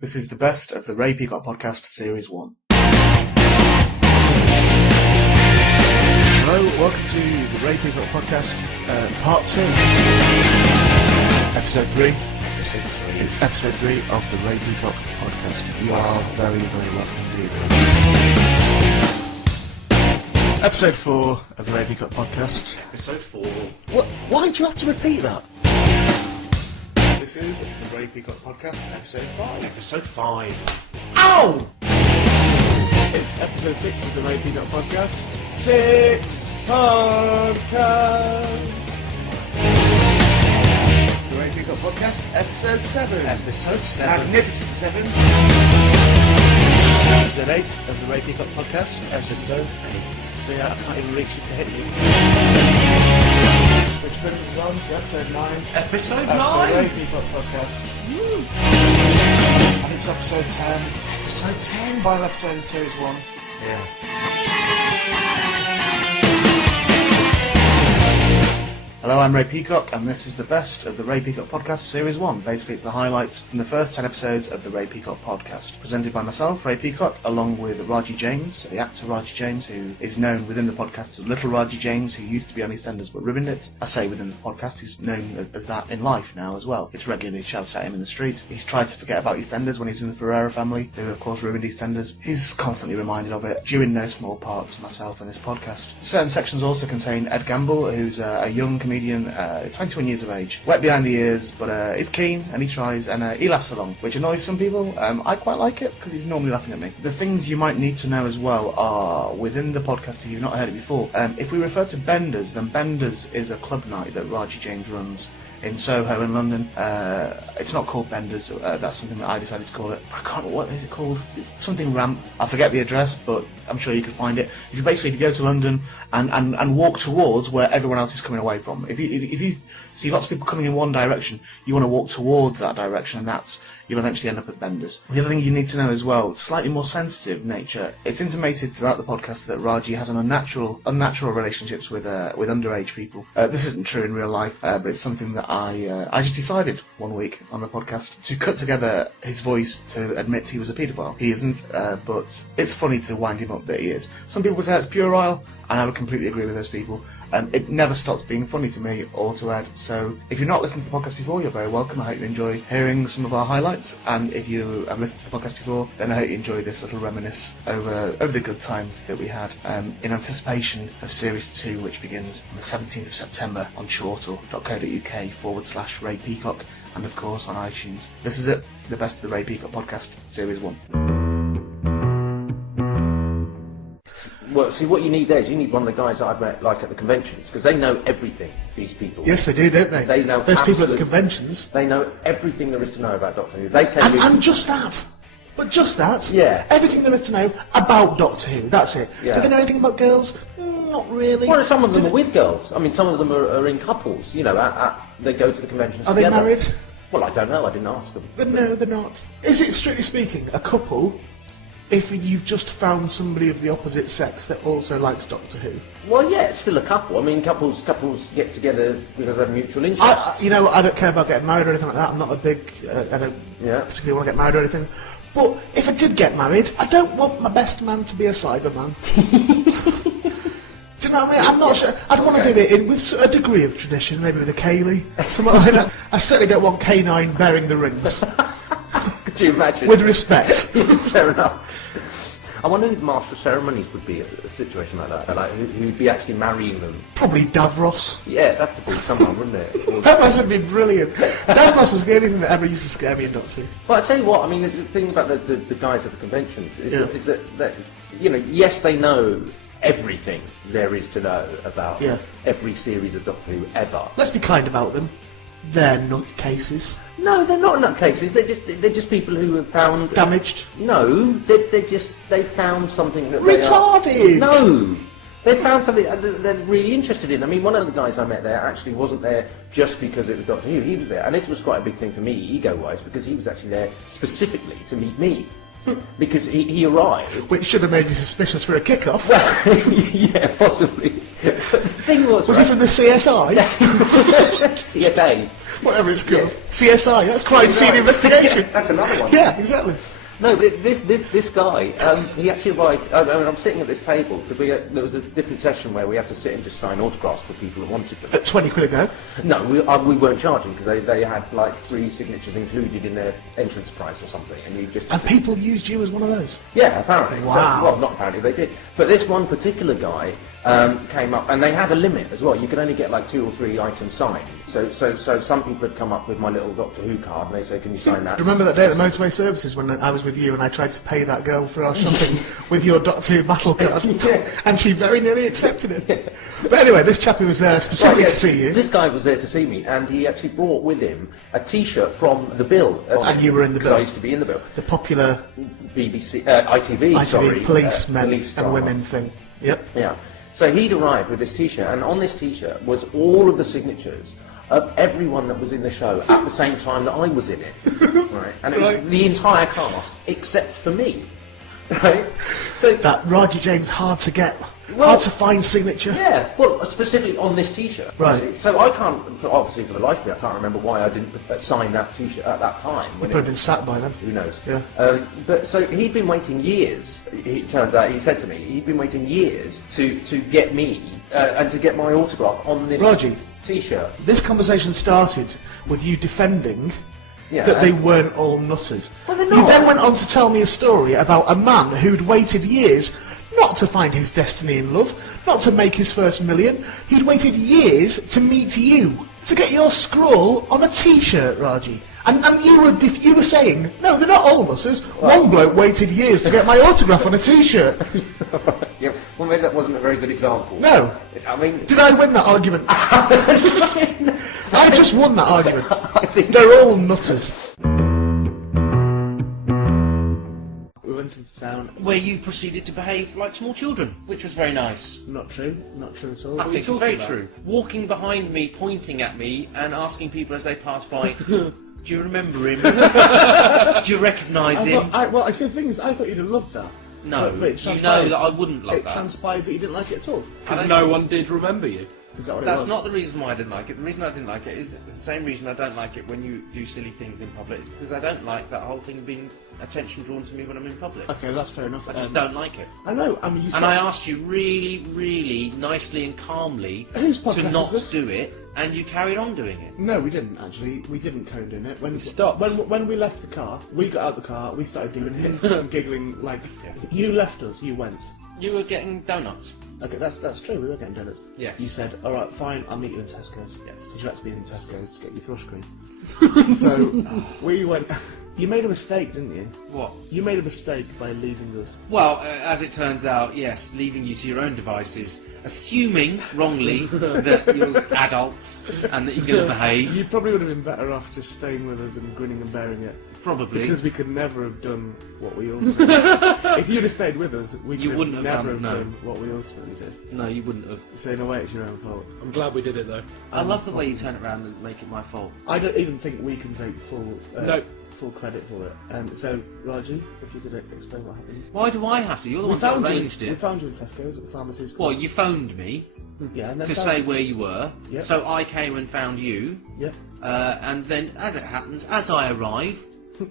This is the best of the Ray Peacock podcast, Series 1. Hello, welcome to the Ray Peacock podcast, Part 2. Episode 3. It's Episode 3 of the Ray Peacock podcast. You are very, very welcome indeed. Episode 4 of the Ray Peacock podcast. Episode 4. What? Why do you have to repeat that? This is the Ray Peacock podcast, Episode 5. Episode 5. Ow! It's Episode 6 of the Ray Peacock podcast. 6 podcast. It's the Ray Peacock podcast, Episode 7. Episode 7. Magnificent 7. Episode 8 of the Ray Peacock podcast. Episode 8. So yeah, I can't even reach it to hit you. Which brings us on to Episode 9. Episode of 9? the Ray Peacock podcast. Woo. And it's Episode 10. Episode 10. Final episode in Series 1. Yeah. Hello, I'm Ray Peacock, and this is the best of the Ray Peacock podcast, Series 1. Basically, it's the highlights from the first 10 episodes of the Ray Peacock podcast. Presented by myself, Ray Peacock, along with Raji James, the actor Raji James, who is known within the podcast as Little Raji James, who used to be on EastEnders but ruined it. I say within the podcast, he's known as that in life now as well. It's regularly shouted at him in the street. He's tried to forget about EastEnders when he was in the Ferrera family, who of course ruined EastEnders. He's constantly reminded of it, due in no small part to myself and this podcast. Certain sections also contain Ed Gamble, who's a young comedian, 21 years of age, wet behind the ears, but he's keen and he tries and he laughs along, which annoys some people. I quite like it because he's normally laughing at me. The things you might need to know as well are within the podcast if you've not heard it before. If we refer to Benders, then Benders is a club night that Raji James runs in Soho in London. It's not called Benders, that's something that I decided to call it. I can't remember, what is it called? It's something ramp. I forget the address, but I'm sure you can find it. If you basically go to London and walk towards where everyone else is coming away from. If you see lots of people coming in one direction, you want to walk towards that direction, and you'll eventually end up at Benders. The other thing you need to know as well, slightly more sensitive nature. It's intimated throughout the podcast that Raji has an unnatural relationships with underage people. This isn't true in real life, but it's something that I just decided one week on the podcast to cut together his voice to admit he was a paedophile. He isn't, but it's funny to wind him up that he is. Some people say it's puerile, and I would completely agree with those people. It never stops being funny to me or to Ed. So if you've not listened to the podcast before, you're very welcome. I hope you enjoy hearing some of our highlights. And if you have listened to the podcast before, then I hope you enjoy this little reminisce over the good times that we had in anticipation of Series 2, which begins on the 17th of September on chortle.co.uk/Ray Peacock, and of course on iTunes. This is it, the best of the Ray Peacock podcast, Series 1. Well, see, what you need there is you need one of the guys that I've met, like, at the conventions, because they know everything, these people. Yes, they do, don't they? They know those people at the conventions. They know everything there is to know about Doctor Who. They tell you... And just that. But just that. Yeah. Everything there is to know about Doctor Who, that's it. Yeah. Do they know anything about girls? Not really. Well, some of them are with girls. I mean, some of them are in couples, you know, they go to the conventions Are together. they married? Well, I don't know, I didn't ask them. No, they're not. Is it, strictly speaking, a couple if you've just found somebody of the opposite sex that also likes Doctor Who? Well, yeah, it's still a couple. I mean, couples get together because they have mutual interests. I don't care about getting married or anything like that. I'm not a big... I don't particularly want to get married or anything. But if I did get married, I don't want my best man to be a Cyberman. Do you know what I mean? I'm not sure. I'd want to do it with a degree of tradition, maybe with a Kaylee, something like that. I certainly don't want K9 bearing the rings. Could you imagine? With respect. Fair enough. I wonder if Master of Ceremonies would be a situation like that, like who'd be actually marrying them. Probably Davros. Yeah, it'd have to be someone, wouldn't it? Davros would be brilliant. Davros was the only thing that ever used to scare me in Doctor Who. Well, I tell you what, I mean, the thing about the guys at the conventions is that, you know, yes, they know everything there is to know about every series of Doctor Who ever. Let's be kind about them. They're nutcases. No, they're not nutcases. They're just people who have found damaged. No, they found something that retarded. They found something that they're really interested in. I mean, one of the guys I met there actually wasn't there just because it was Doctor Who. He was there, and this was quite a big thing for me, ego-wise, because he was actually there specifically to meet me. because he arrived. Which should have made you suspicious for a kick-off. Well, yeah, possibly. But the thing was he from the CSI? CSA. Whatever it's called. Yeah. CSI, that's crime scene investigation. Yeah, that's another one. Yeah, exactly. No, this guy, he actually arrived. I'm sitting at this table because there was a different session where we had to sit and just sign autographs for people who wanted them. At 20 quid a go? No, we weren't charging because they had like 3 signatures included in their entrance price or something, and you just. And people used you as one of those? Yeah, apparently. Wow. So, well, not apparently, they did. But this one particular guy came up, and they had a limit as well. You could only get like 2 or 3 items signed. So some people had come up with my little Doctor Who card, and they say, "Can you sign that?" Remember that day at the Motorway Services when I was with you and I tried to pay that girl for our shopping with your Doctor Who battle card, and she very nearly accepted it. Yeah. But anyway, this chap who was there specifically to see you. This guy was there to see me, and he actually brought with him a T-shirt from the bill. And you were in the bill. I used to be in the bill. The popular BBC, ITV, policemen police and women thing. Yep. Yeah. So he'd arrived with this T-shirt, and on this T-shirt was all of the signatures of everyone that was in the show at the same time that I was in it. Right? And it was the entire cast except for me. Right? So that Raji James hard to get, hard to find signature. Yeah, well, specifically on this T-shirt. Right. So I can't, obviously for the life of me, I can't remember why I didn't sign that T-shirt at that time. You'd probably been sacked by then. Who knows? Yeah. But so he'd been waiting years. It turns out, he said to me, he'd been waiting years to get me and to get my autograph on this Raji, T-shirt. This conversation started with you defending Yeah, that they weren't all nutters. Well, they're You not. then went on to tell me a story about a man who'd waited years not to find his destiny in love, not to make his first million. He'd waited years to meet you, to get your scroll on a T-shirt, Raji. And you were saying, no, they're not all nutters. One bloke waited years to get my autograph on a T-shirt. Yeah, well, maybe that wasn't a very good example. No. I mean... Did I win that argument? I just won that argument. I think They're all nutters. We went into town. Where you proceeded to behave like small children, which was very nice. Not true. Not true at all. I think it's very true. Walking behind me, pointing at me, and asking people as they pass by, do you remember him? Do you recognise him? I see, the thing is, I thought you'd have loved that. No, but you know that I wouldn't love it that. It transpired that you didn't like it at all. Because no one did remember you. Is that what That's it was? not the reason why I didn't like it. The reason I didn't like it is the same reason I don't like it when you do silly things in public. It's because I don't like that whole thing of being attention drawn to me when I'm in public. Okay, that's fair enough. I just don't like it. I know. I mean, you and I asked you really, really nicely and calmly Whose podcast to not is this? do it, and you carried on doing it. No, we didn't actually. We didn't carry on doing it. When stopped. When we left the car, we got out the car. We started doing it, giggling like you left us. You went. You were getting donuts. Okay, that's true. We were getting donuts. Yes. You said, "All right, fine. I'll meet you in Tesco's." Yes. You had to be in Tesco's to get your thrush cream. So we went. You made a mistake, didn't you? What? You made a mistake by leaving us. Well, as it turns out, yes, leaving you to your own devices, assuming wrongly that you're adults and that you're going to behave. You probably would have been better off just staying with us and grinning and bearing it. Probably. Because we could never have done what we ultimately did. If you'd have stayed with us, we could wouldn't have never done, have no. done what we ultimately did. No, you wouldn't have. So in a way, it's your own fault. I'm glad we did it though. I love the way you turn it around and make it my fault. I don't even think we can take full No. full credit for it. So, Raji, if you could explain what happened. Why do I have to? You're the We one that found arranged you. We it. found you in Tesco's at the pharmaceutical. Well, you phoned me Yeah, and then to found say you. where you were, Yep. so I came and found you, Yep. and then, as it happens, as I arrive,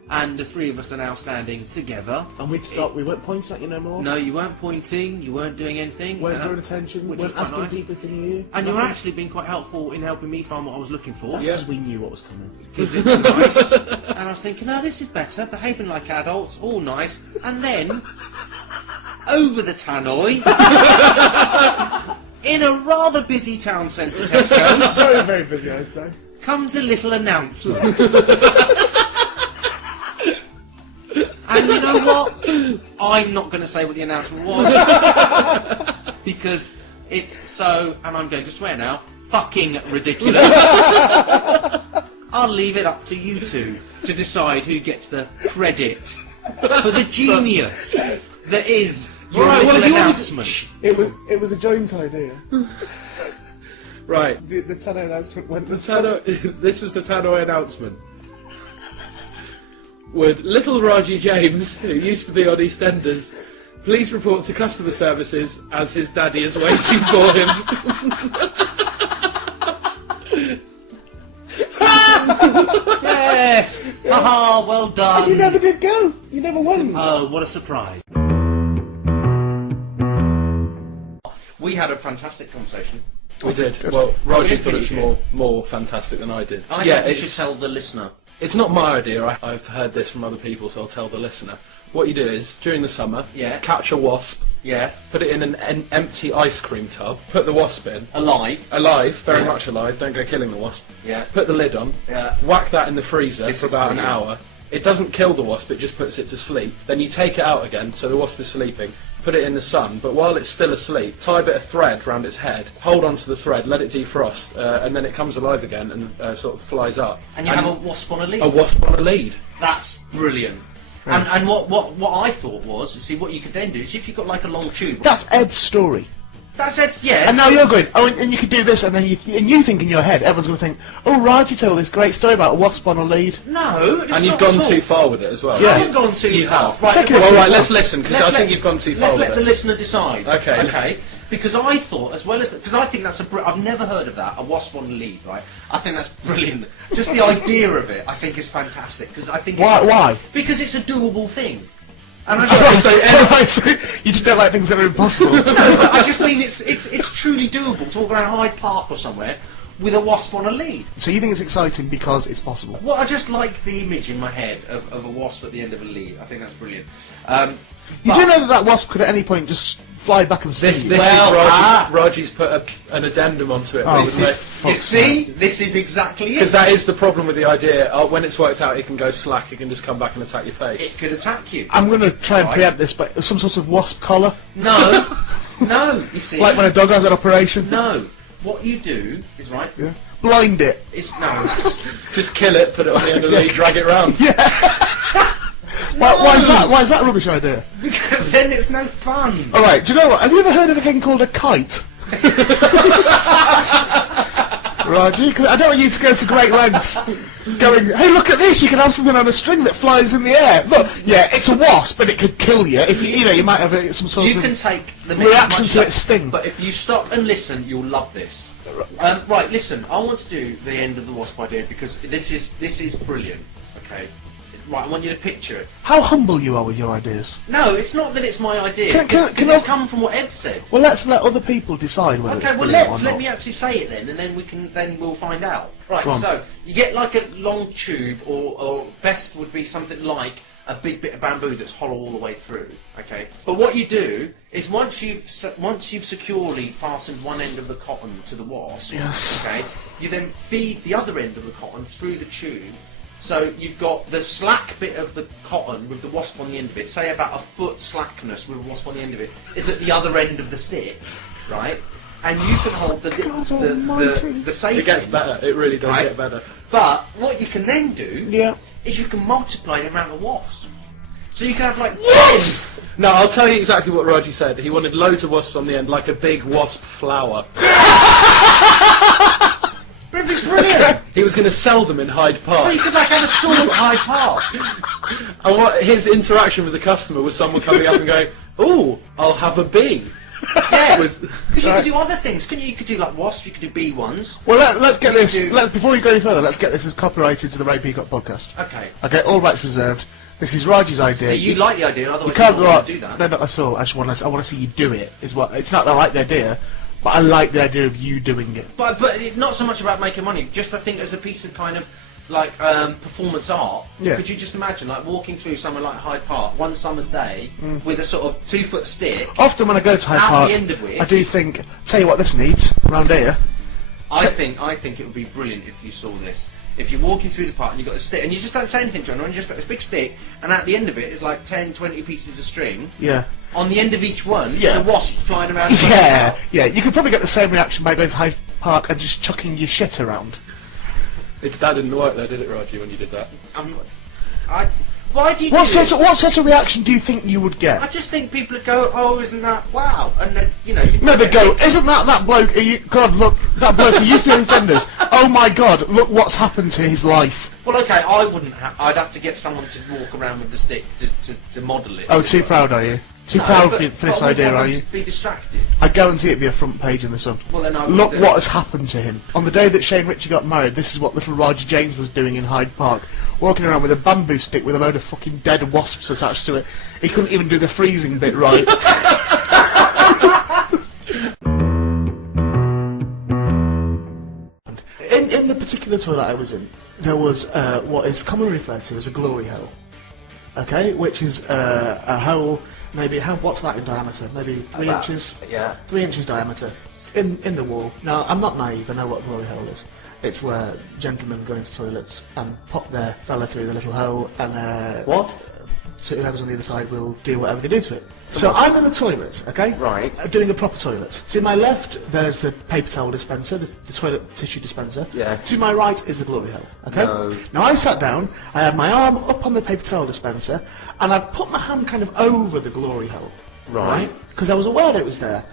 and the three of us are now standing together. And we'd stop. We weren't pointing at you no more. No, you weren't pointing, you weren't doing anything. Weren't and drawing attention. which Weren't was quite asking nice. people if they knew you. And you were Nothing. actually being quite helpful in helping me find what I was looking for. That's because we knew what was coming. Because it was nice. And I was thinking, no, this is better, behaving like adults, all nice. And then, over the tannoy, in a rather busy town centre Tesco's, Very, very busy, I'd say. comes a little announcement. And you know what? I'm not going to say what the announcement was, because it's so, and I'm going to swear now, fucking ridiculous. I'll leave it up to you two to decide who gets the credit for the genius that is your Right, well, little if you want announcement. It was a joint idea. Right. The Tannoy announcement went this This was the Tannoy announcement. Would little Raji James, who used to be on EastEnders, please report to customer services as his daddy is waiting for him? Yes! Haha, well done! You never did go. You never won. Oh, what a surprise. We had a fantastic conversation. We did. Well, Raji didn't thought it was finish more fantastic than I did. I yeah, think you should tell the listener. It's not my idea. I've heard this from other people, so I'll tell the listener. What you do is, during the summer, catch a wasp, put it in an empty ice cream tub, put the wasp in. Alive, very much alive, don't go killing the wasp. Yeah. Put the lid on, whack that in the freezer This for is about an brilliant. hour. It doesn't kill the wasp, it just puts it to sleep. Then you take it out again, so the wasp is sleeping, put it in the sun, but while it's still asleep, tie a bit of thread round its head, hold onto the thread, let it defrost, and then it comes alive again and sort of flies up. And you have a wasp on a lead. A wasp on a lead. That's brilliant. And what I thought was, see, what you could then do is if you've got like a long tube. That's Ed's story. That's it, yes. And now you're going, oh, and you could do this, and then you think in your head, everyone's going to think, oh, Raji told this great story about a wasp on a lead. No, it's And you've not gone at all. too far with it as well. Yeah. I haven't gone too You far. have. Right, Second let's- one. Alright, let's listen, because let's I think let- you've gone too far Let's with let it. the listener decide. Okay. Okay. Because I thought, as well as because I think that's I've never heard of that, a wasp on a lead, right? I think that's brilliant. Just the idea of it, I think, is fantastic. Because I think Why? Because it's a doable thing. And I So you just don't like things that are impossible. no, but I just mean it's truly doable to walk around Hyde Park or somewhere with a wasp on a lead. So you think it's exciting because it's possible? Well, I just like the image in my head of a wasp at the end of a lead. I think that's brilliant. You do know that wasp could at any point just fly back and sting This you? is Well, Raji's put an addendum onto it. Oh, This is, you see, this is exactly it. Because that is the problem with the idea. When it's worked out, it can go slack. It can just come back and attack your face. It could attack you. I'm going to try and Right. preempt this, but some sort of wasp collar? No, no, you see. Like when a dog has an operation? No, what you do is, right, Yeah. Blind it. is, no, Just kill it, put it on the end of the lead, drag it round. Why is that a rubbish idea? because then it's no fun. Alright, do you know what? Have you ever heard of a thing called a kite? Raji, because I don't want you to go to great lengths going, hey, look at this, you can have something on a string that flies in the air. Look, yeah, it's a wasp, but it could kill you. If you might have some sort You of can take the mix reaction much to up, its sting. But if you stop and listen, you'll love this. Right, listen. I want to do the end of the wasp idea because this is brilliant. Okay. Right, I want you to picture it. How humble you are with your ideas. No, it's not that it's my idea. Can it's I- come from what Ed said. Well, let's let other people decide whether Okay, it's well brilliant or let not. me actually say it then, and then we'll find out. Right, Go on. so you get like a long tube, or best would be something like a big bit of bamboo that's hollow all the way through. Okay, but what you do is once you've securely fastened one end of the cotton to the wasp, Yes. okay, you then feed the other end of the cotton through the tube. So you've got the slack bit of the cotton with the wasp on the end of it, say about a foot slackness with a wasp on the end of it, is at the other end of the stick, right? And you can hold the safe It gets end, better. It really does Right. get better. But what you can then do Yeah. is you can multiply the amount of wasps. So you can have like What? 10. No, I'll tell you exactly what Raji said. He wanted loads of wasps on the end, like a big wasp flower. Brilliant! He was going to sell them in Hyde Park. So you could like have a stall at Hyde Park. And what his interaction with the customer was someone coming up and going, "Oh, I'll have a bee." Yeah, Was- because you could do other things, couldn't you? You could do like wasps, you could do bee ones. Well, let's get this. do- Before we go any further, let's get this as copyrighted to the Ray Peacock podcast. Okay. Okay, all rights reserved. This is Raji's idea. So you like the idea, otherwise You can't you go don't out. want to do that. No, not at all. I want to see you do it. Is what. It's not that I like the idea, but I like the idea of you doing it. But not so much about making money. Just I think as a piece of kind of like performance art. Yeah. Could you just imagine like walking through somewhere like Hyde Park one summer's day with a sort of 2-foot stick? Often when I go to Hyde At Park, the end of which- I do think, tell you what this needs round here. I think it would be brilliant if you saw this. If you're walking through the park and you've got a stick and you just don't say anything to anyone, you just got this big stick and at the end of it is like 10, 20 pieces of string. Yeah. On the end of each one, Yeah. is a wasp flying around. Yeah. You could probably get the same reaction by going to Hyde Park and just chucking your shit around. That didn't work though, did it, Raji, when you did that? Why do you What do this? sort of reaction do you think you would get? I just think people would go, oh, isn't that wow? And then, you know... No, they go, isn't that bloke? God, look, that bloke who used to be on EastEnders. Oh my God, look what's happened to his life. Well, okay, I wouldn't have. I'd have to get someone to walk around with the stick to model it. Oh, too proud are you? Too proud for this idea, are you? Be distracted. I guarantee it'd be a front page in the Sun. Well, then I Look would, what has happened to him. On the day that Shane Ritchie got married, this is what little Roger James was doing in Hyde Park. Walking around with a bamboo stick with a load of fucking dead wasps attached to it. He couldn't even do the freezing bit right. In the particular toilet I was in, there was what is commonly referred to as a glory hole. Okay, which is a hole, maybe, what's that in diameter? Maybe 3 inches? Yeah. 3 inches diameter in the wall. Now, I'm not naive, I know what a glory hole is. It's where gentlemen go into toilets and pop their fella through the little hole and... What? So whoever's on the other side will do whatever they do to it. So I'm in the toilet, okay? Right. Doing a proper toilet. To my left, there's the paper towel dispenser, the toilet tissue dispenser. Yeah. To my right is the glory hole, okay? No. Now I sat down, I had my arm up on the paper towel dispenser, and I put my hand kind of over the glory hole. Right. Because I was aware that it was there.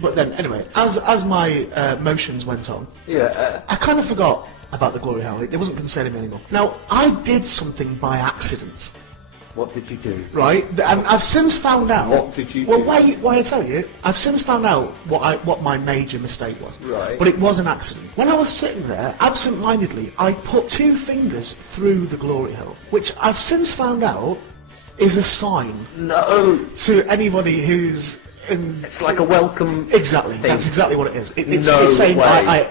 But then, anyway, as my motions went on, I kind of forgot about the glory hole. It wasn't concerning me anymore. Now, I did something by accident. What did you do? Right, and I've since found out. What did you Well, do? why I tell you, I've since found out what my major mistake was. Right. But it was an accident. When I was sitting there, absent-mindedly, I put 2 fingers through the glory hole, which I've since found out is a sign. No. To anybody who's in. It's like a welcome. Exactly. thing. That's exactly what it is. It's No saying way.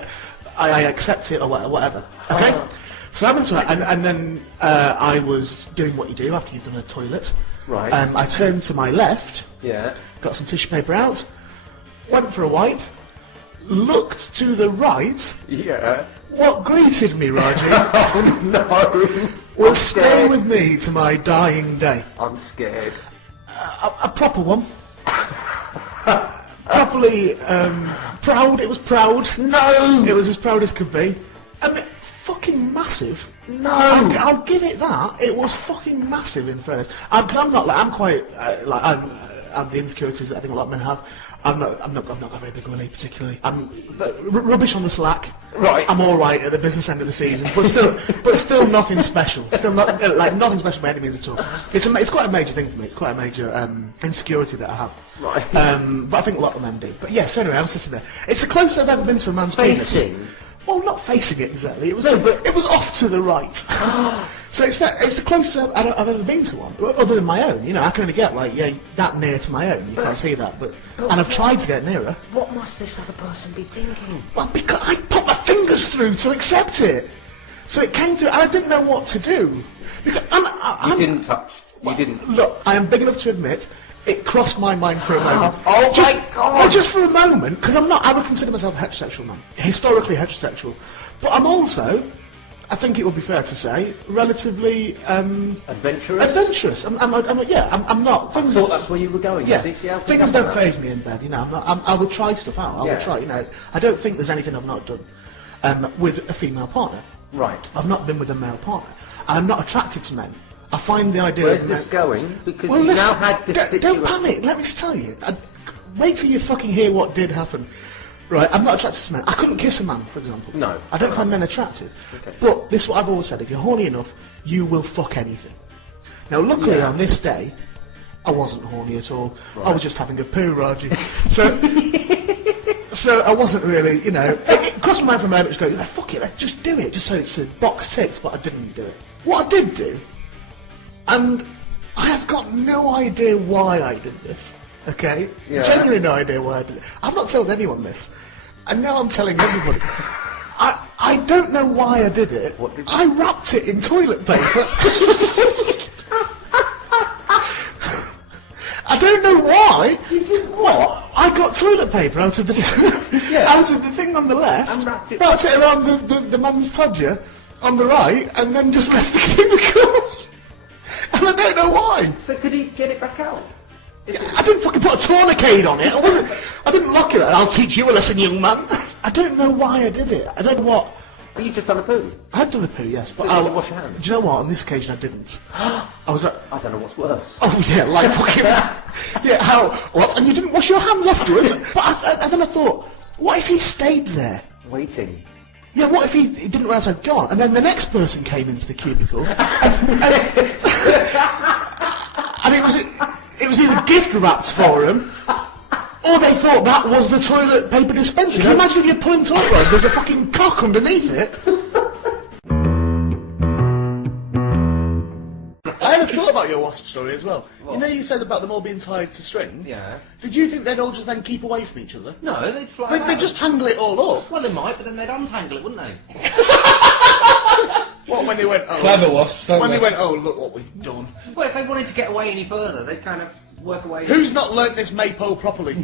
I accept it or whatever. Okay. So I went to it, and then I was doing what you do after you've done a toilet. Right. I turned to my left, Yeah. got some tissue paper out, went for a wipe, looked to the right. Yeah. What greeted me, Raji, Oh no. will I'm stay scared. with me to my dying day. I'm scared. A proper one. Properly proud. It was proud. No. It was as proud as could be. I mean, fucking massive. No. I'll give it that. It was fucking massive, in fairness. Because I'm not like I'm quite like I'm the insecurities that I think a lot of men have. I'm not a very big willy particularly. I'm rubbish on the slack. Right. I'm all right at the business end of the season, but still nothing special. Still not like nothing special by any means at all. It's quite a major thing for me. It's quite a major insecurity that I have. Right. But I think a lot of men do. But yes, anyway, I was sitting there. It's the closest I've ever been to a man's penis. Facing. Well, not facing it exactly. It was it was off to the right. So it's the closest I've ever been to one, other than my own. You know, I can only get like that near to my own. You can't see that, and I've tried to get nearer. What must this other person be thinking? Well, because I put my fingers through to accept it, so it came through, and I didn't know what to do. Because You didn't touch. You didn't. Look, I am big enough to admit. It crossed my mind for a moment. Oh just, my God! Well, just for a moment, because I would consider myself a heterosexual man. Historically heterosexual. But I'm also, I think it would be fair to say, relatively... Adventurous? Adventurous. I'm not. I thought that's where you were going. Yeah, See how things don't faze me in bed, you know. I will try stuff out. I Yeah. will try, you know. I don't think there's anything I've not done with a female partner. Right. I've not been with a male partner. And I'm not attracted to men. I find the idea Where's of this men... going? Because Well, you've now listen, had this situation. don't panic. Let me just tell you. Wait till you fucking hear what did happen. Right, I'm not attracted to men. I couldn't kiss a man, for example. No. I don't find men attractive. Okay. But this is what I've always said. If you're horny enough, you will fuck anything. Now, luckily, on this day, I wasn't horny at all. Right. I was just having a poo, Raji. So I wasn't really, you know... It crossed my mind for a moment, just go, fuck it, let's just do it, just so it's a box ticked, but I didn't do it. What I did do... And I have got no idea why I did this, okay? Yeah. Genuinely no idea why I did it. I've not told anyone this, and now I'm telling everybody. I don't know why I did it. What did you I wrapped it in toilet paper. I don't know why. You did what? Well, I got toilet paper out of the out of the thing on the left, And wrapped it around the man's todger on the right, and then just left the cubicle. And I don't know why. So could he get it back out? I didn't fucking put a tourniquet on it. I didn't lock it. I'll teach you a lesson, young man. I don't know why I did it. I don't know what. Well, you just done a poo. I had done a poo, yes, but So did you wash your hands? Do you know what? On this occasion, I didn't. I was at. I don't know what's worse. Oh yeah, like fucking. Yeah, how? What? And you didn't wash your hands afterwards? But then I thought, what if he stayed there? Waiting. yeah, what if he didn't realise I'd gone? And then the next person came into the cubicle, and it was either gift wrapped for him, or they thought that was the toilet paper dispenser. Can you imagine if you're pulling toilet roll, there's a fucking cock underneath it? I had a thought about your wasp story as well. What? You know, you said about them all being tied to string? Yeah. Did you think they'd all just then keep away from each other? No, they'd fly They'd just tangle it all up. Well, they might, but then they'd untangle it, wouldn't they? What, when they went, oh... Clever wasps, aren't When they? they went, oh, look what we've done. Well, if they wanted to get away any further, they'd kind of work away... Who's not learnt this maypole properly?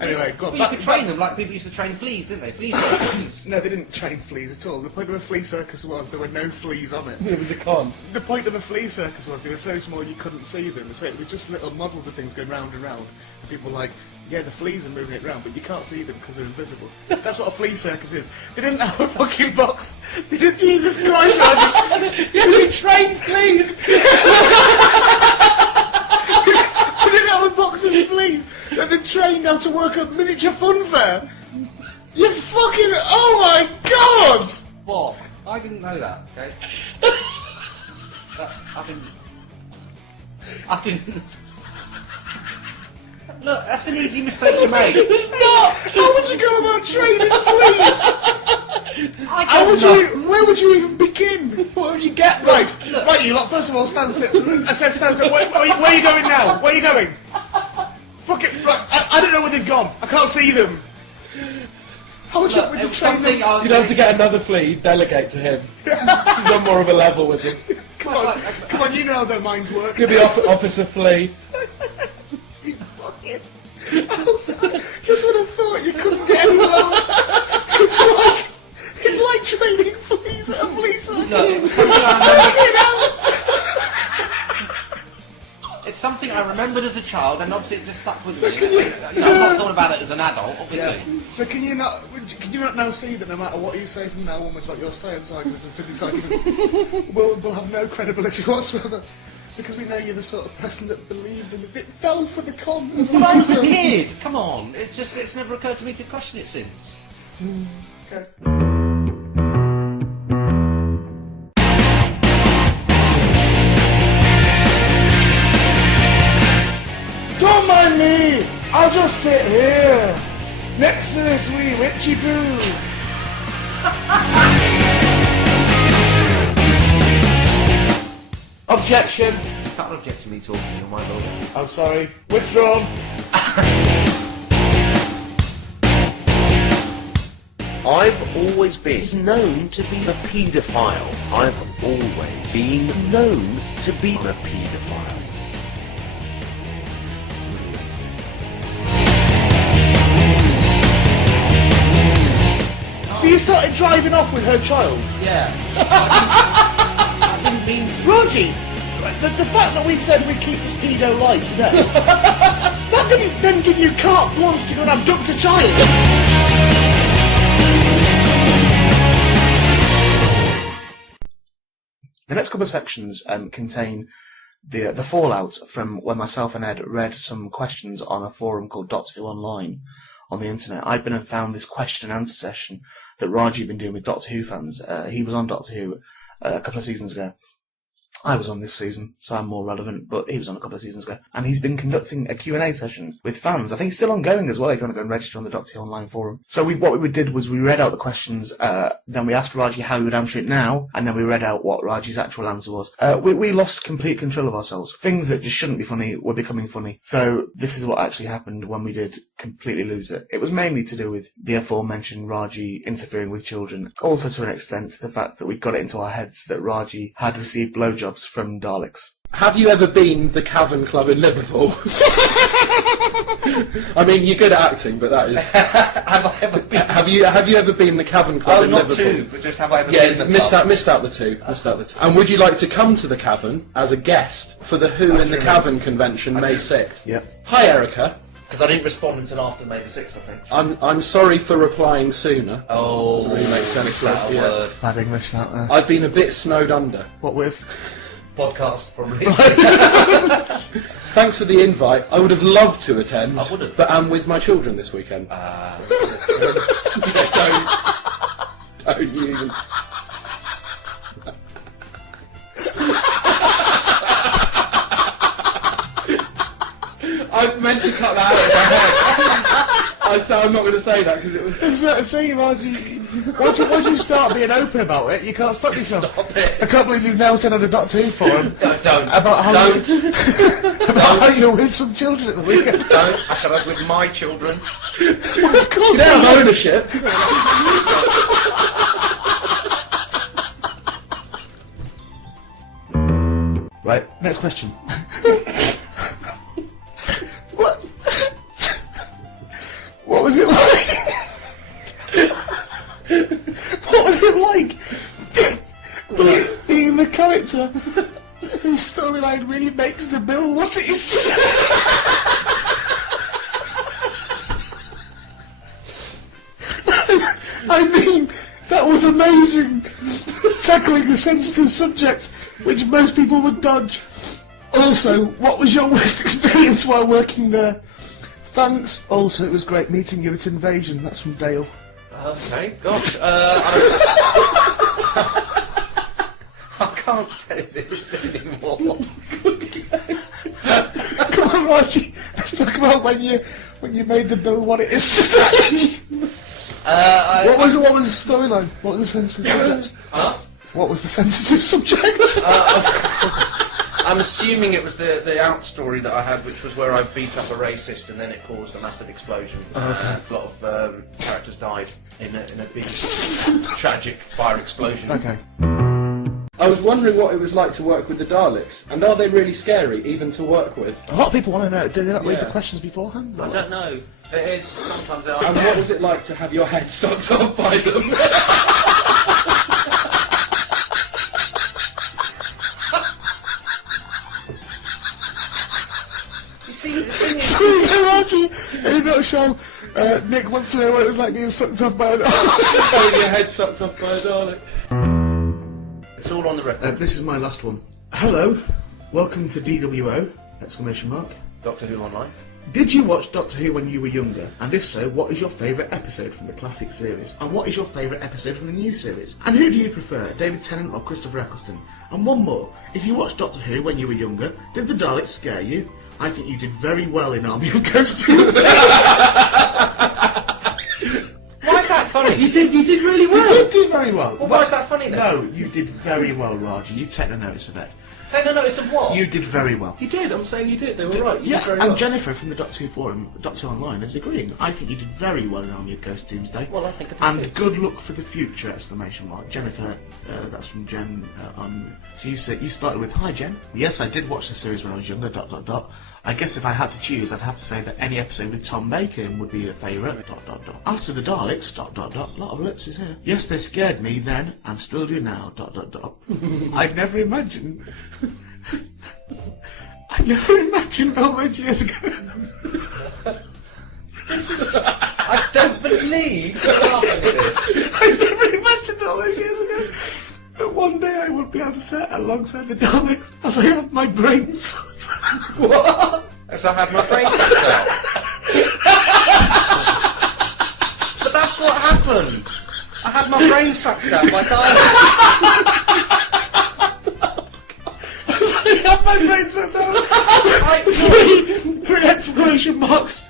Anyway, go on. Well, you could train them like people used to train fleas, didn't they? Flea circuses. No, they didn't train fleas at all. The point of a flea circus was there were no fleas on it. It was a con. The point of a flea circus was they were so small you couldn't see them, so it was just little models of things going round and round. People were like, yeah, the fleas are moving it round, but you can't see them because they're invisible. That's what a flea circus is. They didn't have a fucking box. They didn't, Jesus Christ, You train fleas! they didn't have a box of fleas that they trained how to work a miniature fun fair. You fucking, oh my God! What? I didn't know that, okay? I didn't... Look, that's an easy mistake to make. It's not! How would you go about training fleas? How would you, where would you even begin? Where would you get them? Right, you lot, first of all, stand still. I said stand still. Where are you going now? Where are you going? Fuck it, right, I don't know where they've gone. I can't see them. How would you Look, it was train something them? I was You'd have to get another flea, delegate to him. He's on more of a level with him. Come on, you know how their minds work. Could be Officer Flea. You fucking... Just when I thought you couldn't get any lower. It's like training fleas at a flea circus. Look, it was something I remembered. It's something I remembered as a child, and obviously it just stuck with me. I've not thought about it as an adult, obviously. So can you not now see that no matter what you say from now onwards about your science arguments and physics arguments, we'll have no credibility whatsoever? Because we know you're the sort of person that believed in it. It fell for the con. Well, I was a kid. Come on. It's never occurred to me to question it since. Okay. Don't mind me. I'll just sit here next to this wee witchy poo. Objection. You can't object to me talking on my building. I'm sorry. Withdrawn. I've always been known to be a paedophile. I've always been known to be a paedophile. So you started driving off with her child? Yeah. I didn't mean to. Raji, the fact that we said we'd keep this pedo light today, that didn't then give you carte blanche to go and abduct a child. The next couple of sections contain the fallout from when myself and Ed read some questions on a forum called Doctor Who Online on the internet. I've been and found this question and answer session that Raji had been doing with Doctor Who fans. He was on Doctor Who a couple of seasons ago. I was on this season, so I'm more relevant, but he was on a couple of seasons ago. And he's been conducting a Q&A session with fans. I think it's still ongoing as well if you want to go and register on the Doctor Who Online forum. So what we did was we read out the questions, then we asked Raji how he would answer it now, and then we read out what Raji's actual answer was. We lost complete control of ourselves. Things that just shouldn't be funny were becoming funny. So this is what actually happened when we did completely lose it. It was mainly to do with the aforementioned Raji interfering with children. Also to an extent, the fact that we got it into our heads that Raji had received blowjobs from Daleks. Have you ever been the Cavern Club in Liverpool? I mean, you're good at acting, but that is... Have I ever been? Have you ever been the Cavern Club in not Liverpool? two, but just have I ever been the missed club? out the two. And would you like to come to the Cavern as a guest for the Who in the Cavern convention May 6th? Yep. Hi, Erica. Because I didn't respond until after May the 6th, I think. I'm sorry for replying sooner. Oh, doesn't really make sense. that Yeah. word. Bad English, that there. I've been a bit snowed under. What with? Podcast, probably. Thanks for the invite. I would have loved to attend. I would have. But I'm with my children this weekend. Ah. Don't. Don't you even... I meant to cut that out of my head. I'm not going to say that because it was... See, Raji, once you start being open about it, you can't stop yourself. Stop it. I can't believe you've now sent on a Doctor Who forum Don't. about how Don't. how you're with some children at the weekend. Don't. I said I was with my children. Well, of course They have not. ownership. Right, next question. What was it like? What was it like being the character whose storyline really makes the bill what it is today? I mean, that was amazing, tackling a sensitive subject which most people would dodge. Also, what was your worst experience while working there? Thanks. Also, it was great meeting you at Invasion. That's from Dale. Okay, gosh. I can't tell this anymore. Come on, Raji. Let's talk about when you made the bill what it is today. What was the storyline? What was the sensitive subject? What was the sensitive subject? I'm assuming it was the out story that I had, which was where I beat up a racist and then it caused a massive explosion. A lot of characters died in a big tragic fire explosion. Okay. I was wondering what it was like to work with the Daleks, and are they really scary, even to work with? A lot of people want to know. Do they not read the Yeah. questions beforehand? I don't know. It is. Sometimes they are. And what was it like to have your head sucked off by them? You see, the thing is, Raji, in a nutshell, Nick wants to know what it was like being sucked up by an Having your head sucked off by a Dalek. it's all on the record. This is my last one. Hello, welcome to DWO! Exclamation mark. Doctor Who Online. Did you watch Doctor Who when you were younger? And if so, what is your favourite episode from the classic series? And what is your favourite episode from the new series? And who do you prefer, David Tennant or Christopher Eccleston? And one more, if you watched Doctor Who when you were younger, did the Daleks scare you? I think you did very well in Army of Ghosts. Why is that funny? You did really You well. did do very well. Well, why is that funny then? No, you did very well, Raji. You take no notice of that. Take no notice of what? You did very well. You did, I'm saying you did, they were right. You Yeah, did very and well. Jennifer from the Doctor Who forum, Doctor Who Online, is agreeing. I think you did very well in Army of Ghost Doomsday. Well, I think I did And too. good luck for the future! Exclamation mark. Jennifer, that's from Jen. So you started with, hi Jen. Yes, I did watch the series when I was younger. ... I guess if I had to choose, I'd have to say that any episode with Tom Bacon would be a favourite. ... As to the Daleks ... A lot of ellipses here. Yes, they scared me then and still do now. ... I'd never imagined. I never imagined all those years ago. I don't believe you're laughing at this. I never imagined all those years ago that one day I would be on set alongside the Daleks as I have my brain sucked. What? As I had my brain sucked out. But that's what happened. I had my brain sucked out by Daleks. As I have my brain sucked out. Three exclamation marks.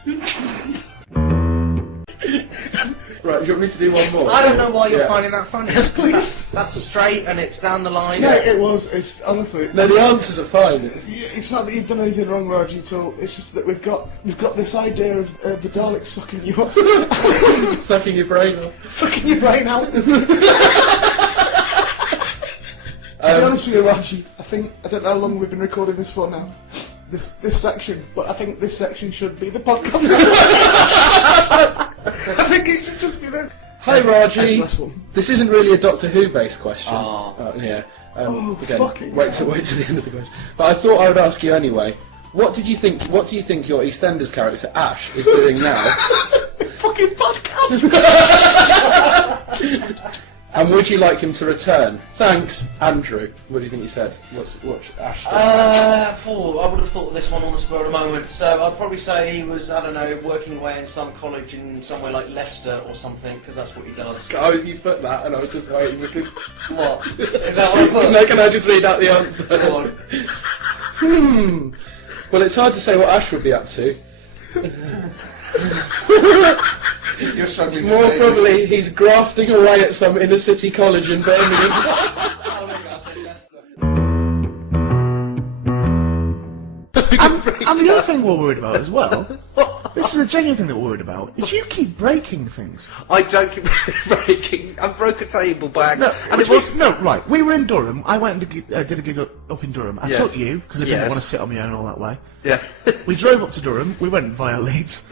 Right, do you want me to do one more? I don't know why you're Yeah. finding that funny. Yes, please. That's straight and it's down the line. No, it's honestly. No, the answers are fine. It's not that you've done anything wrong, Raji, at all. It's just that we've got this idea of the Daleks sucking you off, Sucking your brain off. sucking your brain out. To be honest with you, Raji, I don't know how long we've been recording this for now. This section, but I think this section should be the podcast. I think it should just be this. Hi Ed's Raji. last one. This isn't really a Doctor Who based question. Oh. Yeah. Again, fucking wait till the end of the question. But I thought I would ask you anyway. What do you think your EastEnders character Ash is doing now? Fucking podcast. And would you like him to return? Thanks, Andrew. What do you think he said? What's Ash doing? I would have thought of this one on the spur of the moment. So I'd probably say he was, I don't know, working away in some college in somewhere like Leicester or something, because that's what he does. Oh, you put that, and I was just waiting. What? Is that what I put? No, can I just read out the answer? Go on. Well, it's hard to say what Ash would be up to. You're struggling to More say probably, he's grafting away at some inner city college in Birmingham. And the other thing we're worried about as well, this is a genuine thing that we're worried about, is you keep breaking things. I don't keep breaking. I broke a table by accident. Right, we were in Durham, I went and did a gig up in Durham. I took you, because I didn't want to sit on my own all that way. Yeah. We drove up to Durham, we went via Leeds.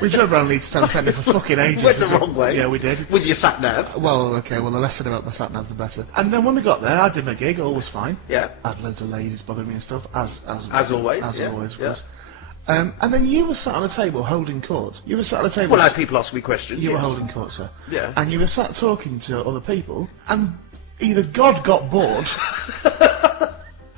We drove around Leeds Town Centre for fucking ages. Went the wrong way. Yeah, we did. With your sat nav. Well, okay, well the less said about my sat nav the better. And then when we got there, I did my gig, all was fine. Yeah. I had loads of ladies bothering me and stuff, as always. As yeah. always, of yeah. course. And then you were sat on a table holding court. You were sat on a table... Well, I had people ask me questions, You were yes. holding court, sir. Yeah. And you were sat talking to other people, and either God got bored,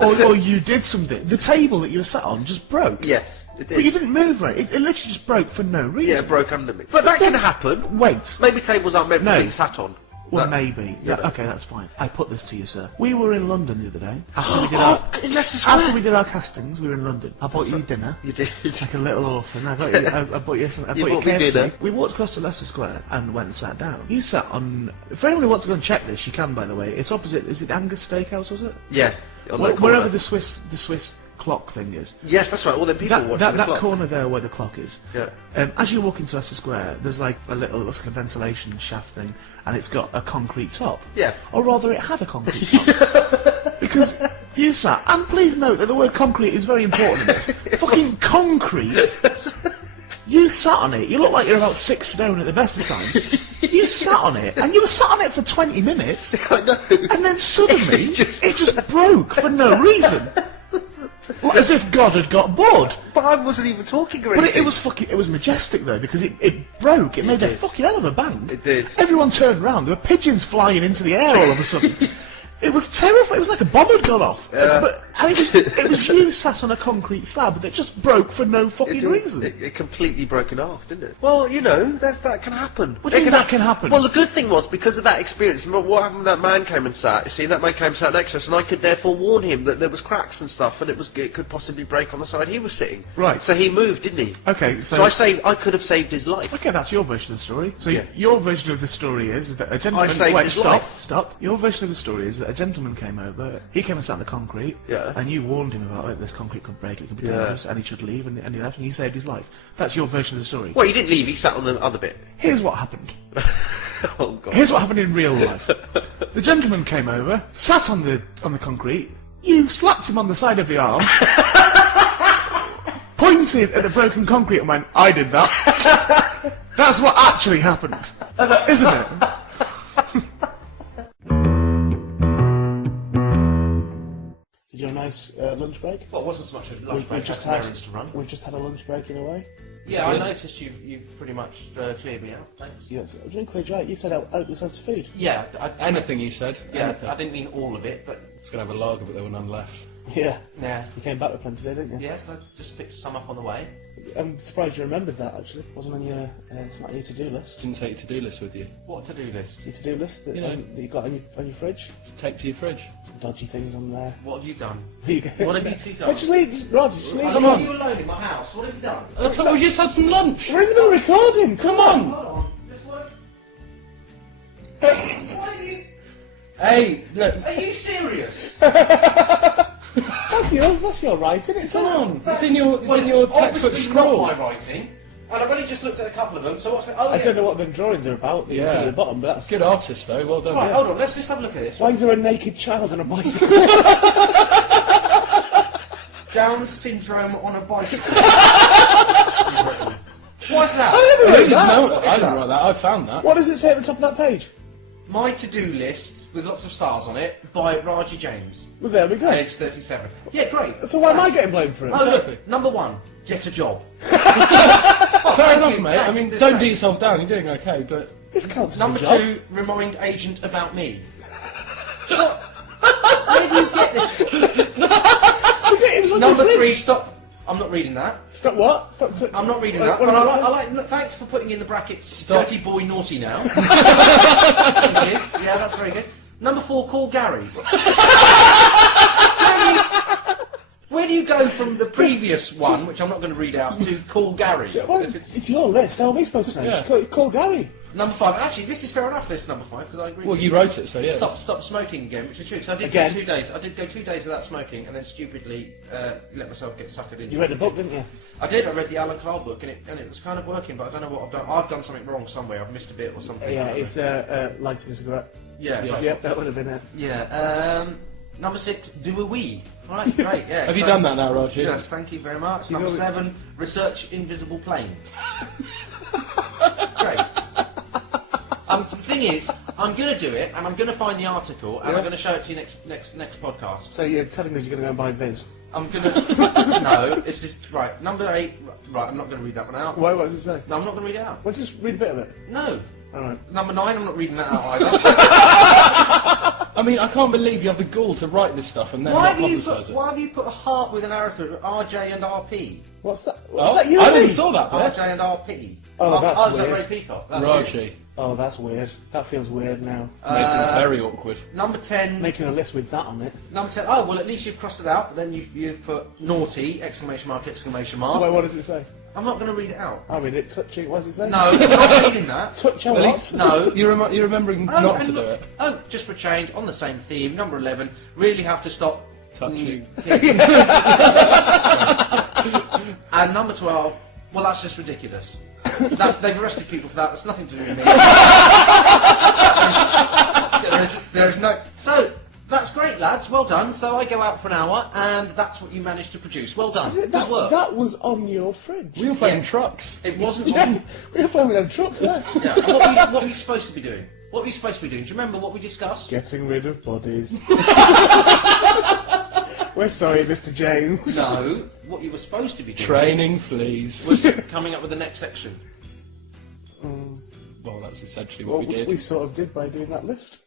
or you did something. The table that you were sat on just broke. Yes, it did. But you didn't move right. It literally just broke for no reason. Yeah, it broke under me. But that can happen. Wait. Maybe tables aren't meant for No. being sat on. Well, That's- maybe. you know. Okay, that's fine. I put this to you, sir. We were in London the other day. After we did our castings, we were in London. I bought you dinner. You did. Like a little orphan. I bought you some. I You bought you bought me KFC. dinner. We walked across to Leicester Square and went and sat down. You sat on. For anyone who wants to go and check this, you can. By the way, it's opposite. Is it Angus Steakhouse? Was it? Yeah. on that Wherever corner. the Swiss clock thing is. Yes, that's right. Well, then people watch the that clock. corner there where the clock is. Yeah. As you walk into Leicester Square, there's like a little, it's like a ventilation shaft thing, and it's got a concrete top. Yeah. Or rather, it had a concrete top. Because you sat, and please note that the word concrete is very important in this. Fucking concrete. You sat on it. You look like you're about 6 stone at the best of times. You sat on it, and you were sat on it for 20 minutes. I know. And then suddenly, it just broke for no reason. Like, as if God had got bored. But I wasn't even talking or But anything. it was majestic though, because it broke. It made a did. fucking hell of a bang. It did. Everyone turned round. There were pigeons flying into the air all of a sudden. It was terrifying. It was like a bomb had gone off. And it was you sat on a concrete slab that just broke for no fucking reason. It completely broke in half, didn't it? Well, you know, that can happen. What do you mean that can happen? Well, the good thing was, because of that experience, what happened when that man came and sat, you see, that man came and sat next to us, and I could therefore warn him that there was cracks and stuff, and it could possibly break on the side he was sitting. Right. So he moved, didn't he? Okay, So I could have saved his life. Okay, that's your version of the story. So Yeah. your version of the story is that a gentleman... I saved Wait, his stop, life. stop. Your version of the story is that a gentleman came over, he came and sat on the concrete, Yeah. and you warned him about it, this concrete could break, it could be Yeah. dangerous, and he should leave, and he left, and you saved his life. That's your version of the story. Well, he didn't leave, he sat on the other bit. Here's what happened. Oh, God. Here's what happened in real life. The gentleman came over, sat on the concrete, you slapped him on the side of the arm, pointed at the broken concrete and went, I did that. That's what actually happened. Isn't it? Did you have a nice lunch break? Well, it wasn't so much a lunch break, We've just I had errands to run. We've just had a lunch break in a way. Yeah, I noticed you've pretty much cleared me out, thanks. Yes, I didn't clear you out. You said there's loads of food. Yeah, Anything you said. Yeah, Anything. I didn't mean all of it, but I was going to have a lager, but there were none left. Yeah. yeah. You came back with plenty there, didn't you? Yes, I just picked some up on the way. I'm surprised you remembered that, actually. Wasn't on your, it's not on your to-do list. Didn't take your to-do list with you. What to-do list? Your to-do list that, You know. that you got on your fridge. Tape to your fridge. Some dodgy things on there. What have you done? Here you go. What have you two done? Hey, just leave, Roger, just leave. Come on. You alone in my house. What have you done? I thought we just had some lunch. We're in the middle of recording. Come on. Hold on. Just what? What are you? Hey, look. Are you serious? That's yours. That's your writing. It's Come on. That's- It's in your textbook obviously scroll. not my writing. And I've only just looked at a couple of them. So what's the? Oh, I yeah. don't know what them drawings are about. That you Yeah. put at the bottom, but that's. Good artist, though. Well done. Right, hold on. Let's just have a look at this. Why is there a naked child on a bicycle? Down syndrome on a bicycle. What's that? I didn't know. What is I didn't that? write that. I found that. What does it say at the top of that page? My to-do list with lots of stars on it by Raji James, Well, there we go. age 37. Yeah, great. So why am I getting blamed for it? Oh, Exactly. look, number one, get a job. Fair enough, you. mate. I Thanks, mean, this don't thanks. do yourself down. You're doing okay, but This counts as Number a job. two, remind agent about me. What? Where do you get this from? We're getting Number fridge. 3, stop. I'm not reading that. Stop what? I'm not reading that. What But does it say? I like. Look, thanks for putting in the brackets. Stop. Dirty boy, naughty now. Yeah, that's very good. Number 4, call Gary. Where do you go from the previous one, which I'm not going to read out, to call Gary? Well, it's your list. How are we supposed to know? Yeah. Just call Gary. Number 5. Actually, this is fair enough. This number 5 because I agree. Well, with you wrote it, so yeah. Stop smoking again, which is true. So I did Again? go 2 days. I did go 2 days without smoking, and then stupidly let myself get suckered into. You read the book, didn't you? I did. I read the Alan Carr book, and it was kind of working, but I don't know what I've done. I've done something wrong somewhere. I've missed a bit or something. Yeah, it's lighting a cigarette. Yeah. Yeah. that's Yep, what- that would have been it. Yeah. Number 6, do a wee. Right, great. Yeah. Have you so- done that now, Roger? Yes, thank you very much. You Number know- 7, research invisible plane. Great. The thing is, I'm going to do it, and I'm going to find the article, and Yeah. I'm going to show it to you next podcast. So you're telling me you're going to go and buy Viz? I'm going to... No, it's just... Right, number 8... Right, I'm not going to read that one out. Why? What does it say? No, I'm not going to read it out. Well, just read a bit of it. No. Alright. Number 9, I'm not reading that out either. I mean, I can't believe you have the gall to write this stuff and then Why not have you publicise put... it. Why have you put a heart with an arrow through it? RJ and RP. What's that? Oh, What's that you I and me? never saw that bit. RJ and RP. Oh, that's is that weird. Ray Peacock? That's you. Raji. Oh, that's weird. That feels weird now. Made things very awkward. Number 10... Making a list with that on it. Number 10... Oh, well, at least you've crossed it out, but then you've put naughty, exclamation mark, exclamation mark. Wait, what does it say? I'm not going to read it out. I'll read it. Touching. What does it say? No, I'm not reading that. Touch a At what? least No. you're remembering not to do look, it. oh, just for change, on the same theme, number 11, really have to stop... Touching. And number 12, well, that's just ridiculous. They've arrested people for that, that's nothing to do with me. There's no... So, that's great, lads, well done. So I go out for an hour, and that's what you managed to produce. Well done. Good work. That was on your fridge. We were playing Yeah. trucks. It wasn't Yeah, on... we were playing with them trucks there. Yeah. And what were you supposed to be doing? What were you supposed to be doing? Do you remember what we discussed? Getting rid of bodies. We're sorry, Mr. James. No, what you were supposed to be doing Training fleas. was coming up with the next section. Well, that's essentially what Well, we did. we sort of did by doing that list.